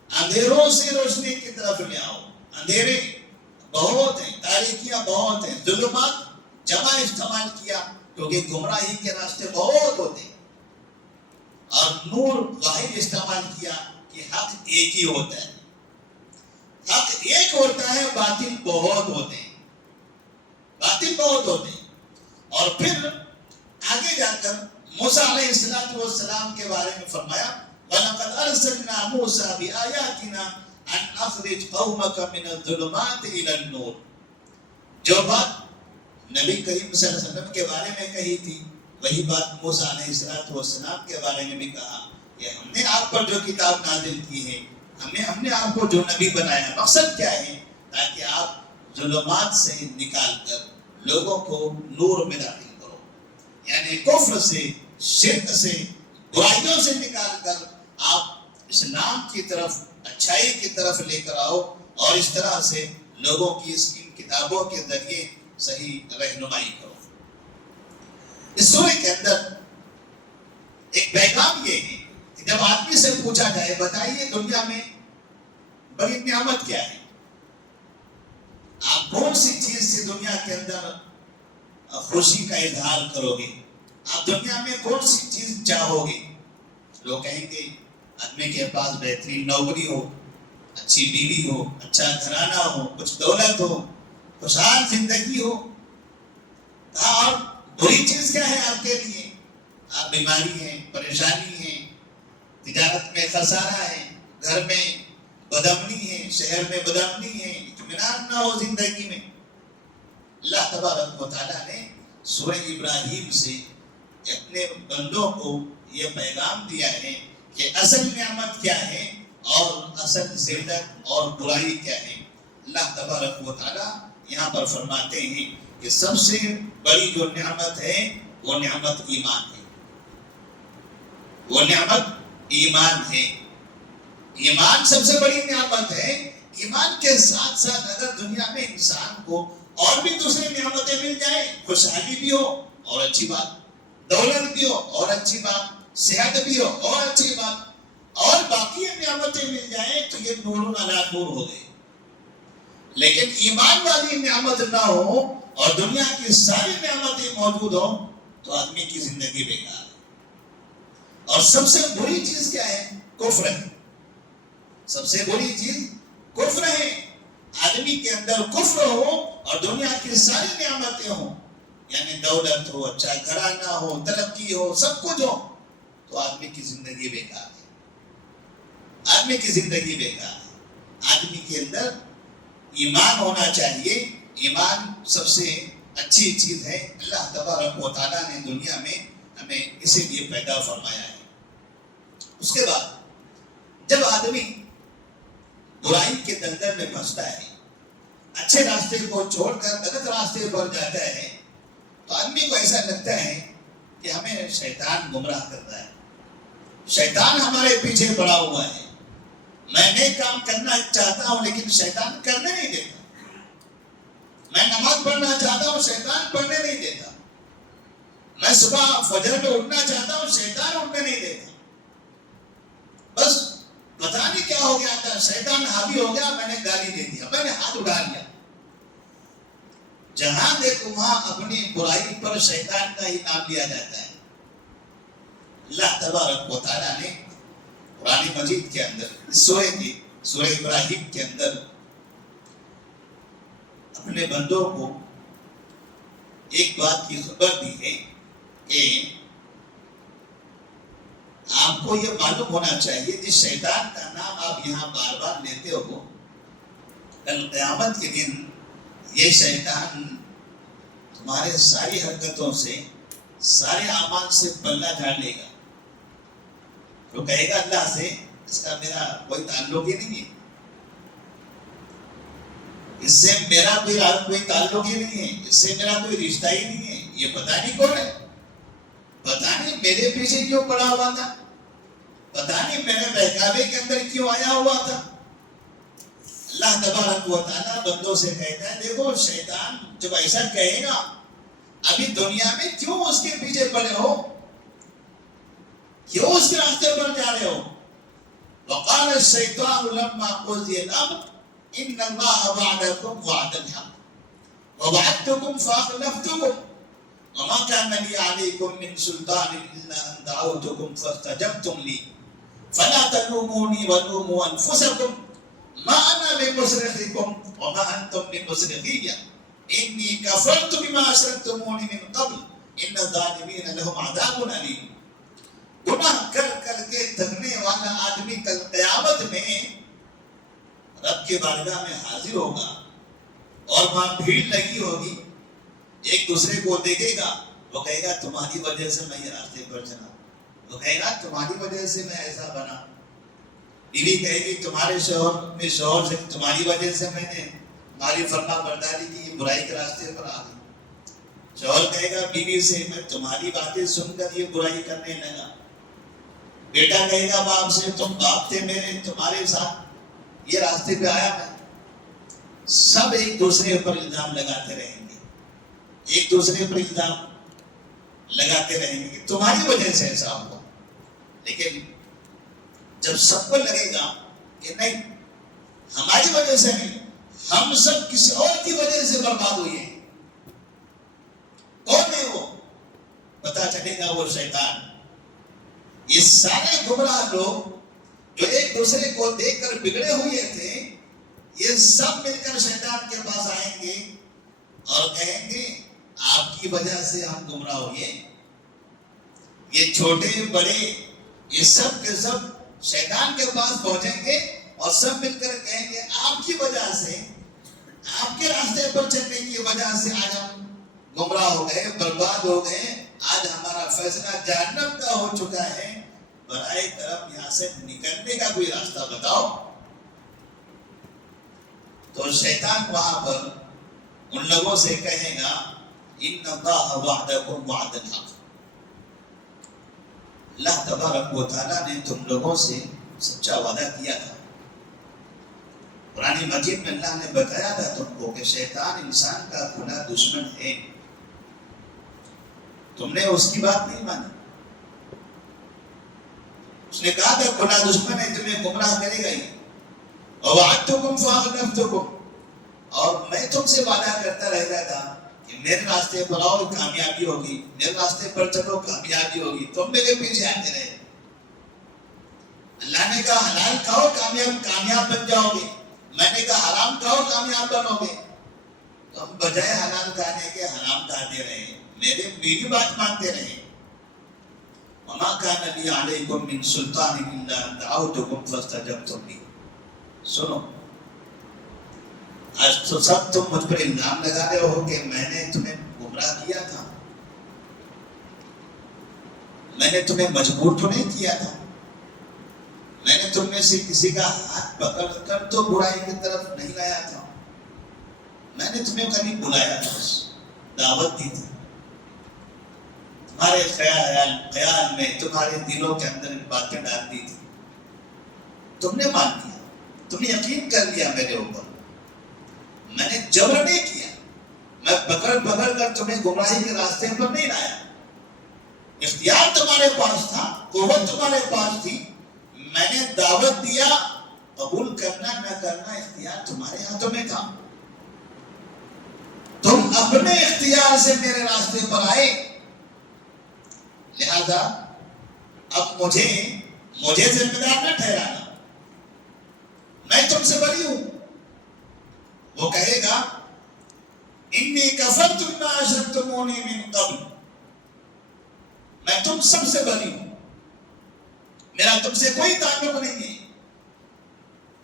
اندھیروں سے روشنی کی طرف لے آؤ۔ اندھیرے بہت ہیں، تاریکیاں بہت ہیں، ظلمات جمع استعمال کیا کیونکہ گمراہی کے راستے بہت ہوتے ہیں، اور نور واحد استعمال کیا کہ حق ایک ہی ہوتا ہے، حق ایک ہوتا ہے، باطل بہت ہوتے ہیں، باطل بہت ہوتے ہیں۔ اور پھر آگے جا کر موسیٰ علیہ السلام کے بارے میں فرمایا وَلَقَدْ أَرْسَلْنَا مُوسَىٰ بِآيَاتِنَا أَنْ أَخْرِجْ قَوْمَكَ مِنَ الظُّلُمَاتِ إِلَى النُّورِ۔ جو بات نبی کریم صلی اللہ علیہ وسلم کے بارے میں کہی تھی، وہی بات موسیٰ علیہ السلام کے بارے میں بھی کہا کہ ہم نے آپ پر جو کتاب نازل کی ہے، ہم نے آپ کو جو نبی بنایا، مقصد کیا ہے؟ تاکہ آپ ظلمات سے نکال کر لوگوں کو نور میں داخل کرو، یعنی کفر سے، شرک سے، برائیوں سے نکال کر آپ اسلام کی طرف، اچھائی کی طرف لے کر آؤ، اور اس طرح سے لوگوں کی ان کتابوں کے ذریعے صحیح رہنمائی کرو۔ اس سورہ کے اندر ایک پیغام یہ ہے کہ جب آدمی سے پوچھا جائے بتائیے دنیا میں بڑی نعمت کیا ہے، آپ کون سی چیز سے دنیا کے اندر خوشی کا اظہار کرو گے؟ آپ دنیا میں کون سی چیز چاہو گے؟ لوگ کہیں گے آدمی کے پاس بہترین نوکری ہو، اچھی بیوی ہو، اچھا گھرانہ ہو، کچھ دولت ہو، خوشحال زندگی ہو۔ اور بری چیز کیا ہے آپ کے لیے؟ آپ بیماری ہیں، پریشانی ہے، تجارت میں خسارہ ہے، گھر میں بدامنی ہے، شہر میں بدامنی ہے، اطمینان نہ ہو زندگی میں۔ اللہ تبارک و تعالیٰ نے سورہ ابراہیم سے اپنے بندوں کو یہ پیغام دیا ہے کہ اصل نعمت کیا ہے اور اصل ذلت اور برائی کیا ہے۔ اللہ تبارک و تعالیٰ یہاں پر فرماتے ہیں کہ سب سے بڑی جو نعمت ہے وہ نعمت ایمان ہے، وہ نعمت ایمان ہے۔ ایمان سب سے بڑی نعمت ہے۔ ایمان کے ساتھ ساتھ اگر دنیا میں انسان کو اور بھی دوسری نعمتیں مل جائیں، خوشحالی بھی ہو اور اچھی بات، دولت بھی ہو اور اچھی بات، صحت بھی ہو اور اچھی بات، اور باقی نعمتیں مل جائیں تو یہ نور علی نور ہو گئے۔ لیکن ایمان والی نعمت نہ ہو اور دنیا کی ساری نعمتیں موجود ہوں تو آدمی کی زندگی بیکار ہے۔ اور سب سے بری چیز کیا ہے؟ کفر ہے۔ سب سے بری چیز کفر ہے۔ آدمی کے اندر کفر ہو اور دنیا کی ساری نعمتیں ہوں، یعنی دولت ہو، اچھا گھرانہ ہو، ترقی ہو، سب کچھ ہو، تو آدمی کی زندگی بیکار ہے۔ آدمی کی زندگی بیکار ہے۔ آدمی کے اندر ایمان ہونا چاہیے۔ ایمان سب سے اچھی چیز ہے۔ اللہ تبارک و تعالیٰ نے دنیا میں ہمیں اسی لیے پیدا فرمایا ہے۔ اس کے بعد جب آدمی برائی کے دلدل میں پھنستا ہے، اچھے راستے کو چھوڑ کر غلط راستے پر جاتا ہے، تو آدمی کو ایسا لگتا ہے کہ ہمیں شیطان گمراہ کرتا ہے، شیطان ہمارے پیچھے پڑا ہوا ہے۔ میں نیک کام کرنا چاہتا ہوں لیکن شیطان کرنے نہیں دیتا۔ میں نماز پڑھنا چاہتا ہوں، شیطان پڑھنے نہیں دیتا۔ میں صبح فجر میں اٹھنا چاہتا ہوں، شیطان اٹھنے نہیں دیتا۔ بس پتہ نہیں کیا ہو گیا تھا، شیطان حاوی ہو گیا، میں نے گالی دے دیا، میں نے ہاتھ اٹھا لیا۔ جہاں دیکھو وہاں اپنی برائی پر شیطان کا ہی نام لیا جاتا ہے۔ اللہ تبارک و تعالیٰ نے قرآن مجید کے اندر سورہ ابراہیم کے اندر اپنے بندوں کو ایک بات کی خبر دی ہے کہ آپ کو یہ معلوم ہونا چاہیے جس شیطان کا نام آپ یہاں بار بار لیتے ہو، کل قیامت کے دن یہ شیطان تمہارے ساری حرکتوں سے، سارے اعمال سے پلہ جھاڑ لے گا۔ تو کہے گا اللہ سے اس کا میرا کوئی تعلق ہی نہیں ہے، اس سے میرا کوئی تعلق ہی نہیں ہے، اس سے میرا کوئی رشتہ ہی نہیں ہے، یہ پتہ نہیں کون ہے، پتہ نہیں میرے پیچھے کیوں پڑا ہوا تھا، پتہ نہیں میرے بہکاوے کے اندر کیوں آیا ہوا تھا۔ اللہ تبارک و تعالیٰ بندوں سے کہتا ہے دیکھو شیطان جب ایسا کہے گا، ابھی دنیا میں کیوں اس کے پیچھے پڑے ہو، کیوں اس کے راستے پر جا رہے ہو؟ وقال الشیطان لما قضی الامر ان اللہ وعدکم وعد الحق ووعدتکم فاخلفتکم وما كان لي عليكم من سلطان الا ان دعوتكم فاستجبتم لي فلا تلوموني ولوموا انفسكم ما انا بمصرخكم وما انتم بمصرخي انی کفرت بما اشرکتمونی من قبل ان الظالمین لهم عذاب علیم۔ گناہ کر کر کے تھکنے والا آدمی کل قیامت میں رب کے بارگاہ میں حاضر ہوگا اور وہاں بھیڑ لگی ہوگی، ایک دوسرے کو دیکھے گا، وہ کہے گا تمہاری وجہ سے میں یہ راستے پر چلا، وہ کہے گا تمہاری وجہ سے میں ایسا بنا، بیوی کہے گی تمہارے شوہر سے تمہاری وجہ سے میں نے ہماری فرما برداری کی، برائی کے راستے پر آ گئی۔ شوہر کہے گا بیوی سے میں تمہاری باتیں سن کر یہ برائی کرنے لگا۔ بیٹا کہے گا باپ سے تم باپ تھے میرے، تمہارے ساتھ یہ راستے پہ آیا میں۔ سب ایک دوسرے پر الزام لگاتے رہیں گے، ایک دوسرے پر الزام لگاتے رہیں گے کہ تمہاری وجہ سے ایسا ہوا۔ لیکن جب سب کو لگے گا کہ نہیں ہماری وجہ سے نہیں، ہم سب کسی اور کی وجہ سے برباد ہوئے ہیں، وہ شیطان. یہ سارے گمراہ لوگ جو ایک دوسرے کو دیکھ کر بگڑے ہوئے تھے، یہ سب مل کر شیطان کے پاس آئیں گے اور کہیں گے آپ کی وجہ سے ہم گمراہ ہوئے. یہ چھوٹے بڑے یہ سب کے سب شیطان کے پاس پہنچیں گے اور سب مل کر کہیں گے آپ کی وجہ سے، آپ کے راستے پر چلنے کی وجہ سے آج ہم گمراہ ہو گئے، برباد ہو گئے. آج ہمارا فیصلہ جہنم کا ہو چکا ہے، برائے کرم یہاں سے نکلنے کا کوئی راستہ بتاؤ. تو شیطان وہاں پر ان لوگوں سے کہے گا ان اللہ وعدکم وعد الحق. اللہ تبارک و تعالیٰ نے تم لوگوں سے سچا وعدہ کیا تھا. قرآن مجید میں اللہ نے بتایا تھا تم کو کہ شیطان انسان کا کھلا دشمن ہے. تم نے اس کی بات نہیں مانی. اس نے کہا تھا کھلا دشمن ہے، تمہیں گمراہ کرے گا ہی. وَوَعَدْتُكُمْ فَأَخْلَفْتُكُمْ، اور میں تم سے وعدہ کرتا رہتا تھا کہ میرے راستے پر آؤ کامیابی ہوگی، میرے راستے پر چلو کامیابی ہوگی. تم میرے پیچھے آتے رہے. اللہ نے کہا حلال کھاؤ کامیاب بن جاؤ گے، میں نے کہا حرام کھاؤ کامیاب بنو گے. تو ہم بجائے حلال کھانے کے حرام کھاتے رہے، میری بات مانتے رہے. وَمَا كَانَ لِي عَلَيْكُمْ مِنْ سُلْطَانٍ إِلَّا أَنْ دَعَوْتُكُمْ فَاسْتَجَبْتُمْ لِي. سنو، آج تو سب تم مجھ پر الزام لگا رہے ہو کہ میں نے تمہیں گمراہ کیا تھا. میں نے تمہیں مجبور تو نہیں کیا تھا. میں نے تم میں سے کسی کا ہاتھ پکڑ کر تو برائی کی طرف نہیں لایا تھا. میں نے تمہیں کبھی بلایا تھا، دعوت دی تھی. تمہارے خیال میں تمہارے دلوں کے اندر باتیں ڈال دی تھی. تم نے مان لیا، تم نے یقین کر لیا میرے اوپر. میں نے جبر نہیں کیا، میں پکڑ کر تمہیں گمراہی کے راستے پر نہیں لایا. اختیار تمہارے پاس تھا، قوت تمہارے پاس تھی. میں نے دعوت دیا، قبول کرنا نہ کرنا اختیار تمہارے ہاتھوں میں تھا. تم اپنے اختیار سے میرے راستے پر آئے، لہذا اب مجھے ذمہ دار نہ ٹھہرانا. میں تم سے بری ہوں. وہ کہے گا انی کفرت بما اشرکتمونی من قبل، میں تم سب سے بری ہوں، میرا تم سے کوئی تعلق نہیں ہے.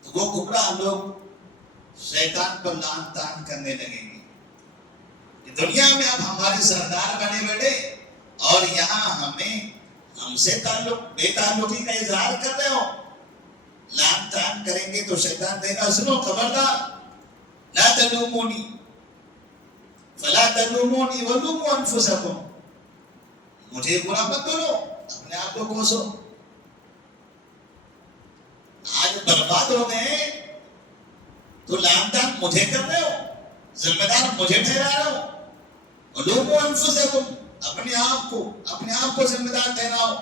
تو وہ گمراہ لوگ شیطان پر لعن طعن کرنے لگیں گے کہ دنیا میں اب ہمارے سردار بنے بیٹھے اور یہاں ہم سے بے تعلقی کا اظہار کر رہے ہو. لعن طعن کریں گے تو شیطان دے گا سنو خبردار، لا تلومونی فلا تلومونی ولوموا انفسکم. مجھے برا مت بولو، اپنے آپ کو کوسو. آج برباد ہو گئے تو لعن طعن مجھے کر رہے ہو، ذمہ دار مجھے ٹھہرا رہے ہو. ولوموا انفسکم، اپنے آپ کو ذمہ دار ٹھہراؤ،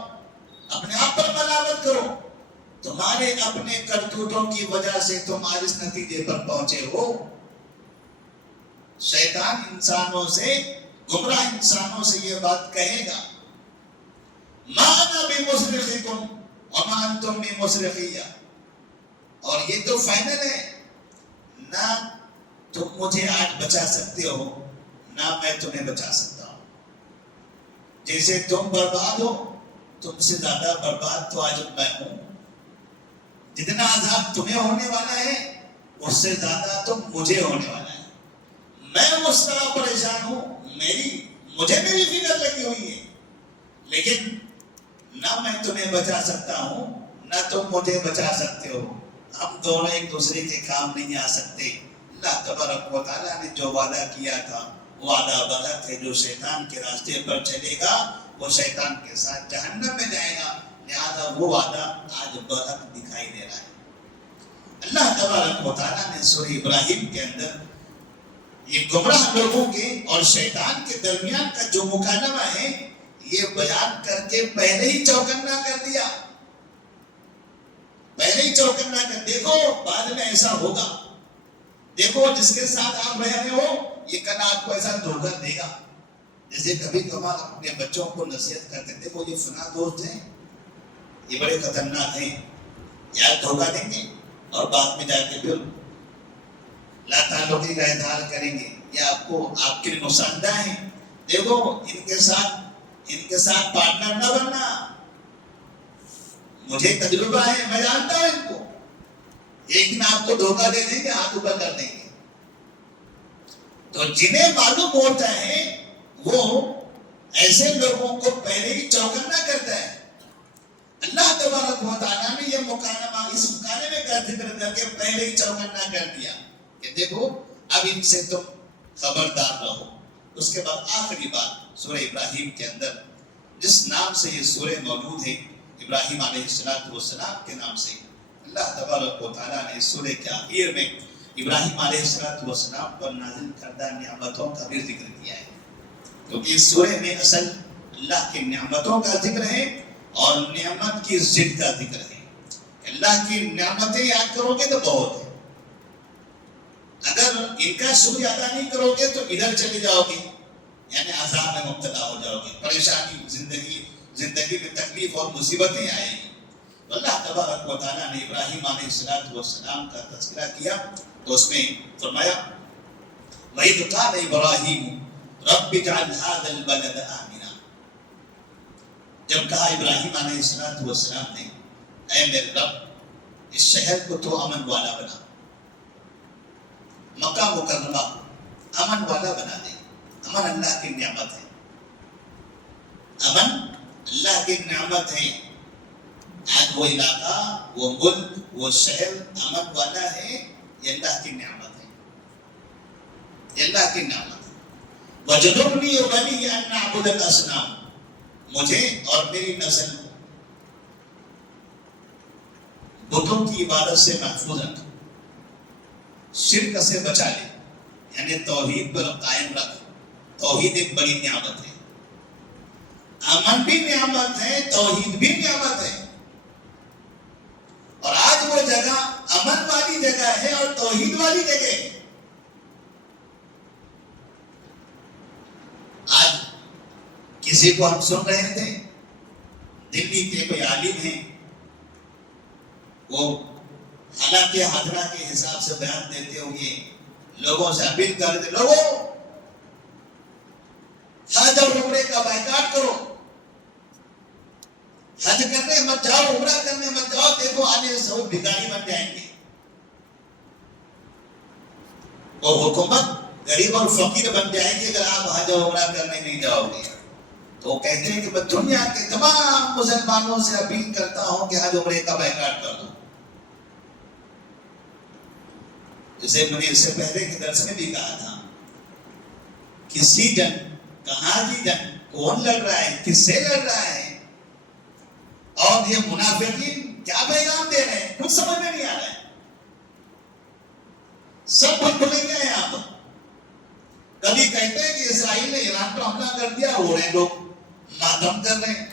اپنے آپ پر ملامت کرو. تمہارے اپنے کرتوتوں کی وجہ سے تم آج اس نتیجے پر پہنچے ہو. شیطان گمراہ انسانوں سے یہ بات کہے گا ما انا بمصرخکم وما انتم بمصرخیہ. اور یہ تو فائنل ہے، نہ تم مجھے آج بچا سکتے ہو نہ میں تمہیں بچا سکتا ہوں. جیسے تم برباد ہو، تم سے زیادہ برباد تو آج میں ہوں. جتنا عذاب تمہیں ہونے والا ہے اس سے زیادہ تو مجھے ہونے والا ہے. میں اس طرح پریشان ہوں، مجھے میری فکر لگی ہوئی ہے، لیکن نہ میں تمہیں بچا سکتا ہوں نہ تم مجھے بچا سکتے ہو. ہم دونوں ایک دوسرے کے کام نہیں آ سکتے. اللہ تبارک و تعالیٰ نے جو وعدہ کیا تھا وعدہ برحق ہے. جو شیطان کے راستے پر چلے گا وہ شیطان کے ساتھ جہنم میں جائے گا. لہذا وہ وعدہ آج برحق دکھائی دے رہا ہے. اللہ تبارک و تعالیٰ نے سورہ ابراہیم کے اندر یہ گمراہ لوگوں کے اور شیطان کے درمیان کا جو مکالمہ ہے یہ بیان کر کے پہلے ہی چوکنا کر دیا. دیکھو بعد میں ایسا ہوگا، دیکھو جس کے ساتھ آپ رہ رہے ہو یہ کل آپ کو ایسا دھوکہ دے گا. جیسے کبھی کبھار اپنے بچوں کو نصیحت کرتے تھے، وہ یہ فلاں دوست ہیں، یہ بڑے خطرناک ہیں، یا دھوکہ دیں گے اور بعد میں جا کے پھر لا تعلقی کا اظہار کریں گے، یا آپ کو آپ کے لیے نقصان دہ ہیں، دیکھو ان کے ساتھ پارٹنر نہ بننا، مجھے تجربہ ہے، میں جانتا ہوں ان کو، ایک دن آپ کو دھوکہ دے دیں گے، ہاتھ اوپر کر دیں گے۔ تو جنہیں معلوم ہوتا ہے وہ ایسے لوگوں کو پہلے ہی چوکنا کرتا ہے۔ اللہ تبارک و تعالیٰ نے یہ مکالمہ اس مکالمے کا ذکر کر کے پہلے ہی چوکنا کر دیا کہ دیکھو اب ان سے تم خبردار رہو۔ اس کے بعد آخری بات سورہ ابراہیم کے اندر، جس نام سے یہ سورہ موجود ہے، ابراہیم علیہ السلام کے نام سے، اللہ تبارک و تعالیٰ نے اس سورہ کے آخر میں ابراہیم علیہ السلام پر نازل کردہ نعمتوں کا بھی ذکر کیا ہے، کیونکہ اس سورہ میں اصل اللہ کی نعمتوں کا ذکر ہے اور نعمت کی ضد کا ذکر ہے۔ اللہ کی نعمتیں یاد کرو گے تو بہت ہے، اگر ان کا شکر ادا نہیں کرو گے تو ادھر چلے جاؤ گے، یعنی عذاب میں مبتلا ہو جاؤ گے، پریشانی، زندگی میں تکلیف اور مصیبتیں آئیں گی۔ اللہ تبارک و تعالیٰ نے ابراہیم علیہ السلام کا تذکرہ کیا تو اس میں فرمایا وَإِذْ قَالَ إِبْرَاهِيمُ رَبِّ اجْعَلْ هَٰذَا الْبَلَدَ آمِنًا، جب کہا ابراہیم علیہ السلام نے اے میرے رب اس شہر کو تو امن والا بنا، مکہ مکرمہ کو امن والا بنا دے۔ امن اللہ کی نعمت ہے، امن اللہ کی نعمت ہے۔ آج وہ علاقہ، وہ ملک، وہ شہر امن والا ہے، یہ اللہ کی نعمت ہے، یہ اللہ کی نعمت ہے۔ وَجْنُبْنِي وَبَنِيَّ أَن نَّعْبُدَ الْأَصْنَامَ، مجھے اور میری نسل کو بتوں کی عبادت سے محفوظ رکھ، شرک سے بچا لے، یعنی توحید پر قائم رکھ۔ توحید ایک بڑی نعمت ہے، امن بھی نعمت ہے، توحید بھی نعمت ہے، اور آج وہ جگہ امن والی جگہ ہے اور توحید والی جگہ ہے۔ آج کسی کو ہم سن رہے تھے، دلی کے کوئی عالم ہیں، وہ حالات حاضرہ کے حساب سے بیان دیتے ہوئے لوگوں سے اپیل کر رہے تھے، لوگوں حج اور عمرے کا بائیکاٹ کرو، حج کرنے مت جاؤ، عمرہ کرنے مت جاؤ، دیکھو آنے سعود بھکاری بن جائیں گے، وہ حکومت غریب اور فقیر بن جائے گی اگر آپ حج اور عمرہ کرنے نہیں جاؤ گے۔ تو وہ کہتے ہیں کہ میں دنیا کے تمام مسلمانوں سے اپیل کرتا ہوں کہ حج عمرے کا بائیکاٹ کر دو۔ جسے میں نے اس سے پہلے کے درس میں بھی کہا تھا، کسی جنگ، کہاں کی جنگ، کون لڑ رہا ہے، کس سے لڑ رہا ہے، اور یہ منافقین کیا پیغام دے رہے ہیں، کچھ سمجھ میں نہیں آ رہا ہے، سب کچھ بھول گئے ہیں آپ۔ کبھی کہتے ہیں کہ اسرائیل نے ایران پر حملہ کر دیا، ہو رہے لوگ ماتم کر رہے ہیں،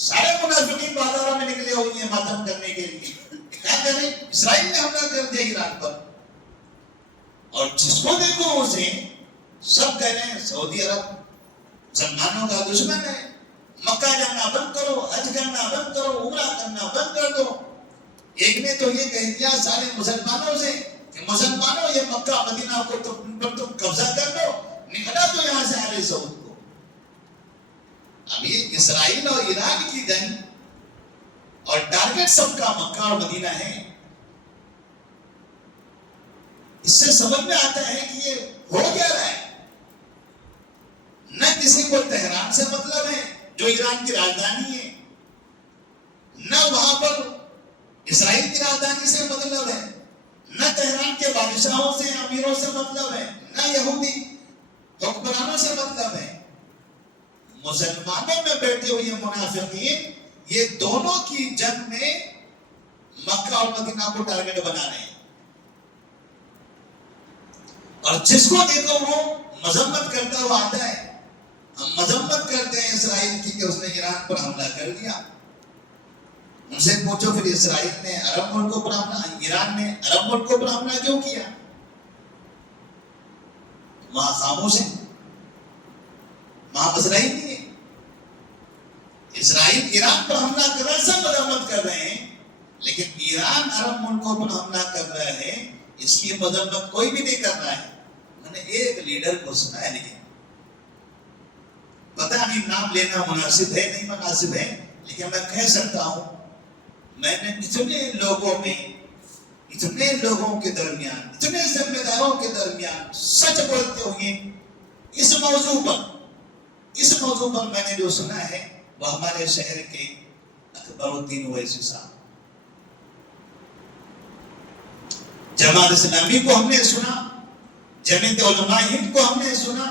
سارے منافقین بازاروں میں نکلے ہوئے ہیں ماتم کرنے کے لیے، کیا کریں، اسرائیل نے حملہ کر دیا ایران پر، اور جس کو دیکھو اسے سب کہہ رہے ہیں سعودی عرب مسلمانوں کا دشمن ہے، مکہ جانا بند کرو، حج کرنا بند کرو، عمرہ کرنا بند کر دو۔ ایک نے تو یہ کہہ دیا سارے مسلمانوں سے کہ مسلمانوں یہ مکہ مدینہ کو تم قبضہ کر دو، نکلا تو یہاں سے آل سعود کو۔ اب یہ اسرائیل اور ایران کی جنگ اور ٹارگٹ سب کا مکہ اور مدینہ ہے۔ اس سے سمجھ میں آتا ہے کہ یہ ہو کیا رہا ہے۔ نہ کسی کو تہران سے مطلب ہے جو ایران کی راجدھانی ہے، نہ وہاں پر اسرائیل کی راجدھانی سے مطلب ہے، نہ تہران کے بادشاہوں سے امیروں سے مطلب ہے، نہ یہودی حکمرانوں سے مطلب ہے۔ مسلمانوں میں بیٹھے ہوئے منافقین یہ دونوں کی جنگ میں مکہ اور مدینہ کو ٹارگٹ بنا رہے ہیں، اور جس کو دیکھو وہ مذمت کرتا ہوا آتا ہے۔ ہم مذمت کرتے ہیں اسرائیل کی کہ اس نے ایران پر حملہ کر دیا، ان سے پوچھو پھر اسرائیل نے عرب ملکوں پر حملہ، ایران نے عرب ملکوں پر حملہ کیوں کیا؟ وہاں خاموش ہیں۔ وہاں مسئلہ ہی نہیں ہے. اسرائیل ایران پر حملہ کر رہا ہے, سب مذمت کر رہے ہیں, لیکن ایران عرب ملکوں پر حملہ کر رہا ہے, اس کی مذمت کوئی بھی نہیں کر رہا ہے. میں نے ایک لیڈر کو سنا ہے, لیکن پتہ نہیں نام لینا مناسب ہے نہیں مناسب ہے, لیکن میں کہہ سکتا ہوں میں نے اتنے لوگوں کے درمیان, اتنے ذمہ داروں کے درمیان سچ بولتے ہوئے اس موضوع پر میں نے جو سنا ہے وہ ہمارے شہر کے اکبر الدین اویسی صاحب. جماعت اسلامی کو ہم نے سنا, جمعیت علماء ہند کو ہم نے سنا,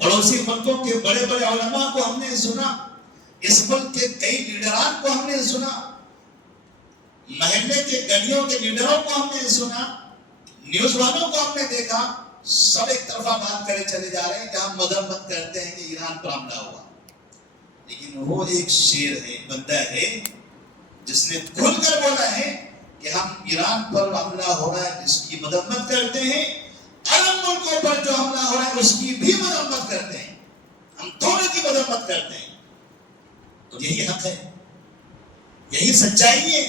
پڑوسی ملکوں کے بڑے بڑے علماء کو ہم نے سنا, اس ملک کے کئی لیڈران کو ہم نے سنا, محلے کے گلیوں کے لیڈروں کو ہم نے سنا, نیوز والوں کو ہم نے دیکھا. سب ایک طرفہ بات کرے چلے جا رہے ہیں کہ ہم مذمت کرتے ہیں کہ ایران پر حملہ ہوا, لیکن وہ ایک شیر ہے, بندہ ہے جس نے کھل کر بولا ہے کہ ہم ایران پر حملہ ہو رہا ہے اس کی مذمت کرتے ہیں, عرب ملکوں پر جو حملہ ہو رہا ہے اس کی بھی مذمت کرتے ہیں, ہم دونوں کی مذمت کرتے ہیں. تو یہی حق ہے, یہی سچائی ہے,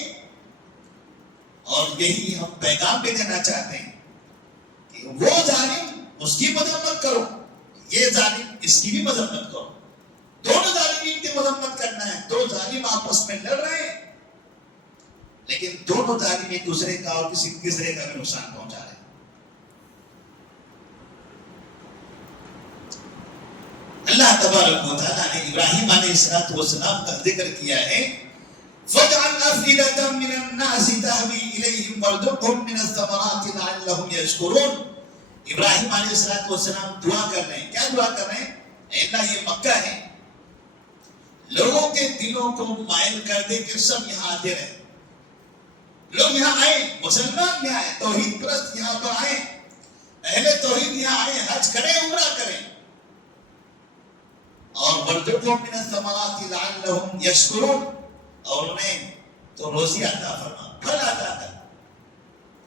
اور یہی ہم پیغام بھی دینا چاہتے ہیں کہ وہ ظالم اس کی مذمت کرو, یہ ظالم اس کی بھی مذمت کرو. دونوں ظالمین کی مذمت کرنا ہے. دو ظالم آپس میں لڑ رہے ہیں, لیکن دونوں ظالم ایک دوسرے کا اور کسی تیسرے کا بھی نقصان پہنچا رہے ہیں. اللہ تبارک و تعالیٰ نے ابراہیم علیہ السلام کا ذکر کیا ہے, فَجْعَلْ أَفْئِدَةً مِّنَ النَّاسِ تَهْوِي إِلَيْهِمْ وَارْزُقْهُم مِّنَ الثَّمَرَاتِ لَعَلَّهُمْ يَشْكُرُونَ. ابراہیم علیہ السلام دعا کر رہے ہیں. کیا دعا کر رہے ہیں؟ اے اللہ, یہ مکہ ہے, لوگوں کے دلوں کو مائل کر دے کہ سب یہاں آتے رہے, لوگ یہاں آئے, مسلمان یہاں آئے, توحید پرست یہاں پر آئے, اہل توحید یہاں آئے, حج کریں, عمرہ کریں, اور وَارْزُقْهُم مِّنَ الثَّمَرَاتِ لَعَلَّهُمْ يَشْكُرُونَ, اور انہیں تو روزی عطا فرما, پھل عطا کر,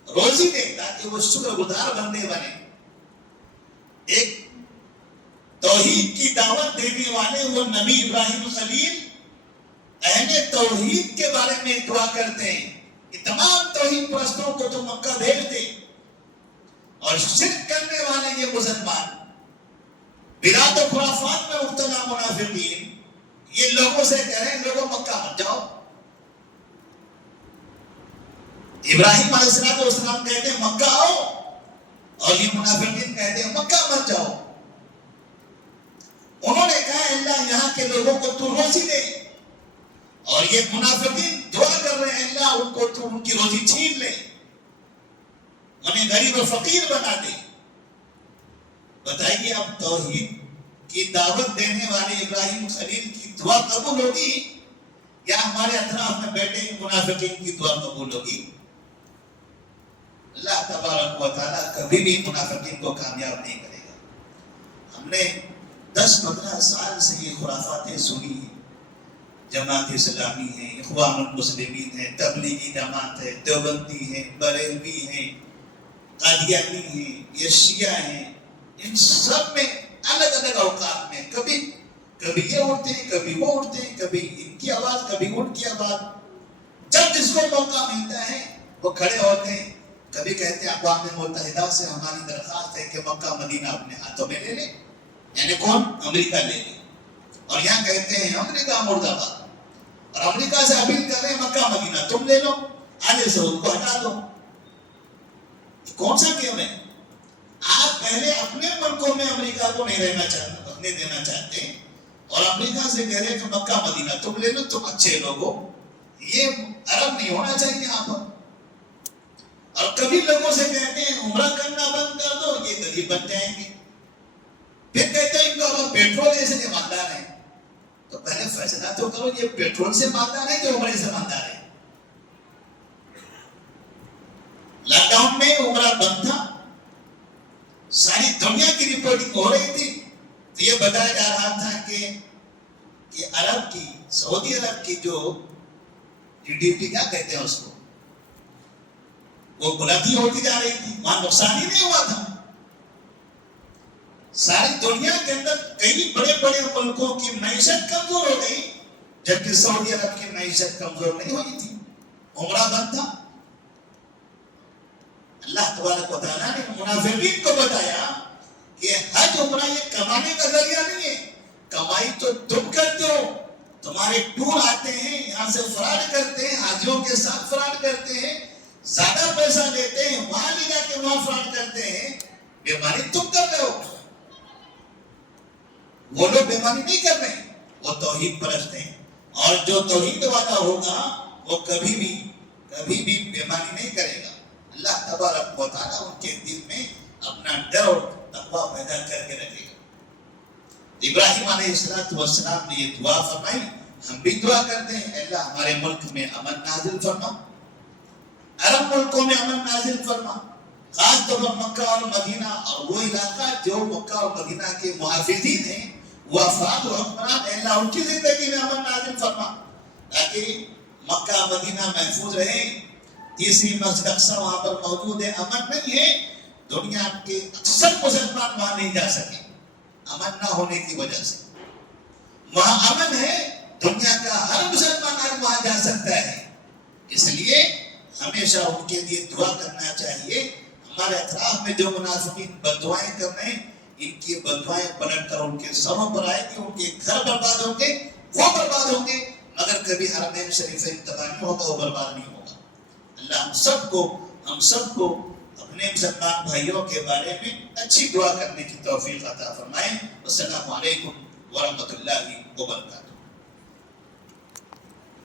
روزی دے تاکہ وہ شکر گزار بندے بنے. ایک توحید کی دعوت دینے والے وہ نبی ابراہیم خلیل اہل توحید کے بارے میں دعا کرتے ہیں کہ تمام توحید پرستوں کو تو مکہ بھیج دے, اور شرک کرنے والے یہ مسلمان, بدعت و خرافات میں مبتلا منافقین, یہ لوگوں سے کہہ رہے ہیں لوگوں مکہ مت جاؤ. ابراہیم علیہ السلام کہتے ہیں مکہ آؤ, اور یہ منافقین کہتے ہیں مکہ مت جاؤ. انہوں نے کہا اللہ یہاں کے لوگوں کو تو روزی دے, اور یہ منافقین دعا کر رہے ہیں اللہ ان کو تو ان کی روزی چھین لے, انہیں غریب و فقیر بنا دے. بتائیے اب توحید کی دعوت دینے والے ابراہیم خلیل کی دعا قبول ہوگی یا ہمارے اطراف میں بیٹھے منافقین کی دعا قبول ہوگی؟ اللہ تبارک و تعالیٰ کبھی بھی منافقین کو کامیاب نہیں کرے گا. ہم نے 10-15 سال سے یہ خرافاتیں سنی ہیں. جماعت اسلامی ہے, اخوان المسلمین ہے, تبلیغی جماعت ہے, دیوبندی ہے, بریلوی ہے, قادیانی ہیں, یہ شیعہ ہیں, ان سب میں الگ الگ اوقات میں کبھی یہ اٹھتے ہیں, کبھی وہ اٹھتے ہیں, کبھی ان کی آواز کبھی ان کی آواز. جب جس کو موقع ملتا ہے وہ کھڑے ہوتے ہیں. کبھی کہتے ہیں اقوام متحدہ سے ہماری درخواست ہے کہ مکہ مدینہ اپنے ہاتھوں میں لے لے, یعنی کون؟ امریکہ لے لے. اور یہاں کہتے ہیں امریکہ مرد آباد, اور امریکہ سے اپیل کر رہے ہیں مکہ مدینہ تم لے لو, آگے سے ان کو ہٹا دو. کون سا کیوں ہے؟ آپ پہلے اپنے ملکوں میں امریکہ کو نہیں رہنے دینا چاہتے ہیں, اور امریکہ سے کہہ رہے ہیں کہ مکہ مدینہ تم لے لو, تم اچھے لوگ ہو, یہ عرب نہیں ہونا چاہیے یہاں پر. اور کبھی لوگوں سے کہتے ہیں عمرہ کرنا بند کر دو, یہ غریب بن جائیں گے. پھر کہتے ہیں ان کو اگر پیٹرول سے مالدار ہیں تو پہلے فیصلہ تو کرو یہ پیٹرول سے مالدار ہے کہ عمرے سے مالدار ہے. لاک ڈاؤن میں عمرہ بند تھا, ساری دنیا کی رپورٹنگ ہو رہی تھی, تو یہ بتایا جا رہا تھا کہ عرب کی, سعودی عرب کی جو GDP کیا کہتے ہیں اس کو, وہ بلندی ہوتی جا رہی تھی, وہاں نقصان ہی نہیں ہوا تھا. ساری دنیا کے اندر کئی بڑے بڑے ملکوں کی معیشت کمزور ہو گئی، جبکہ سعودی عرب کی معیشت کمزور نہیں ہوئی تھی، عمرہ بند تھا۔ اللہ تبارک و تعالیٰ نے منافقین کو بتایا کہ حج عمرہ یہ کمانے کا ذریعہ نہیں ہے، کمائی تو تم کرتے ہو، تمہارے ٹور آتے ہیں، یہاں سے فراڈ کرتے ہیں، حاجیوں کے ساتھ فراڈ کرتے ہیں، زیادہ پیسہ لیتے ہیں، وہاں لے جا کے وہاں فراڈ کرتے ہیں، بیماری تم کر رہے ہو۔ وہ لوگ بیماری نہیں کر رہے ہیں، وہ توحید پرست ہیں، اور جو توحید والا ہوگا وہ کبھی بھی بیماری نہیں کرے گا۔ اللہ تبارک و تعالیٰ ان کے دل میں اپنا ڈر اور تقویٰ پیدا کر کے رکھے گا۔ ابراہیم علیہ السلام نے یہ دعا فرمائی، ہم بھی دعا کرتے ہیں، اللہ ہمارے ملک میں امن نازل فرما، عرب ملکوں میں امن نازل فرما، خاص طور پر مکہ اور مدینہ اور وہ علاقہ جو مکہ اور مدینہ کے محافظین ہیں، وہ افراد و حکمران، اللہ ان کی زندگی میں امن نازل فرما تاکہ مکہ مدینہ محفوظ رہے۔ تیسری مسجد اقصی وہاں پر موجود ہے، امن نہیں ہے، دنیا کے اکثر مسلمان وہاں نہیں جا سکے امن نہ ہونے کی وجہ سے۔ وہاں امن ہے، دنیا کا ہر مسلمان وہاں جا سکتا ہے، اس لیے ہمیشہ ان کے لیے دعا کرنا چاہیے۔ ہمارے اطراف میں جو منافقین بددعائیں کر رہے ہیں، ان کی بددعائیں پلٹ کر ان کے سروں پر آئے گی، ان کے گھر برباد ہوں گے، وہ برباد ہوں گے، مگر کبھی حرمین شریفین تباہ نہیں ہوگا، وہ برباد نہیں ہوگا۔ اللہ ہم سب کو اپنے مسلمان بھائیوں کے بارے میں اچھی دعا کرنے کی توفیق عطا فرمائے۔ السلام علیکم ورحمۃ اللہ وبرکاتہ۔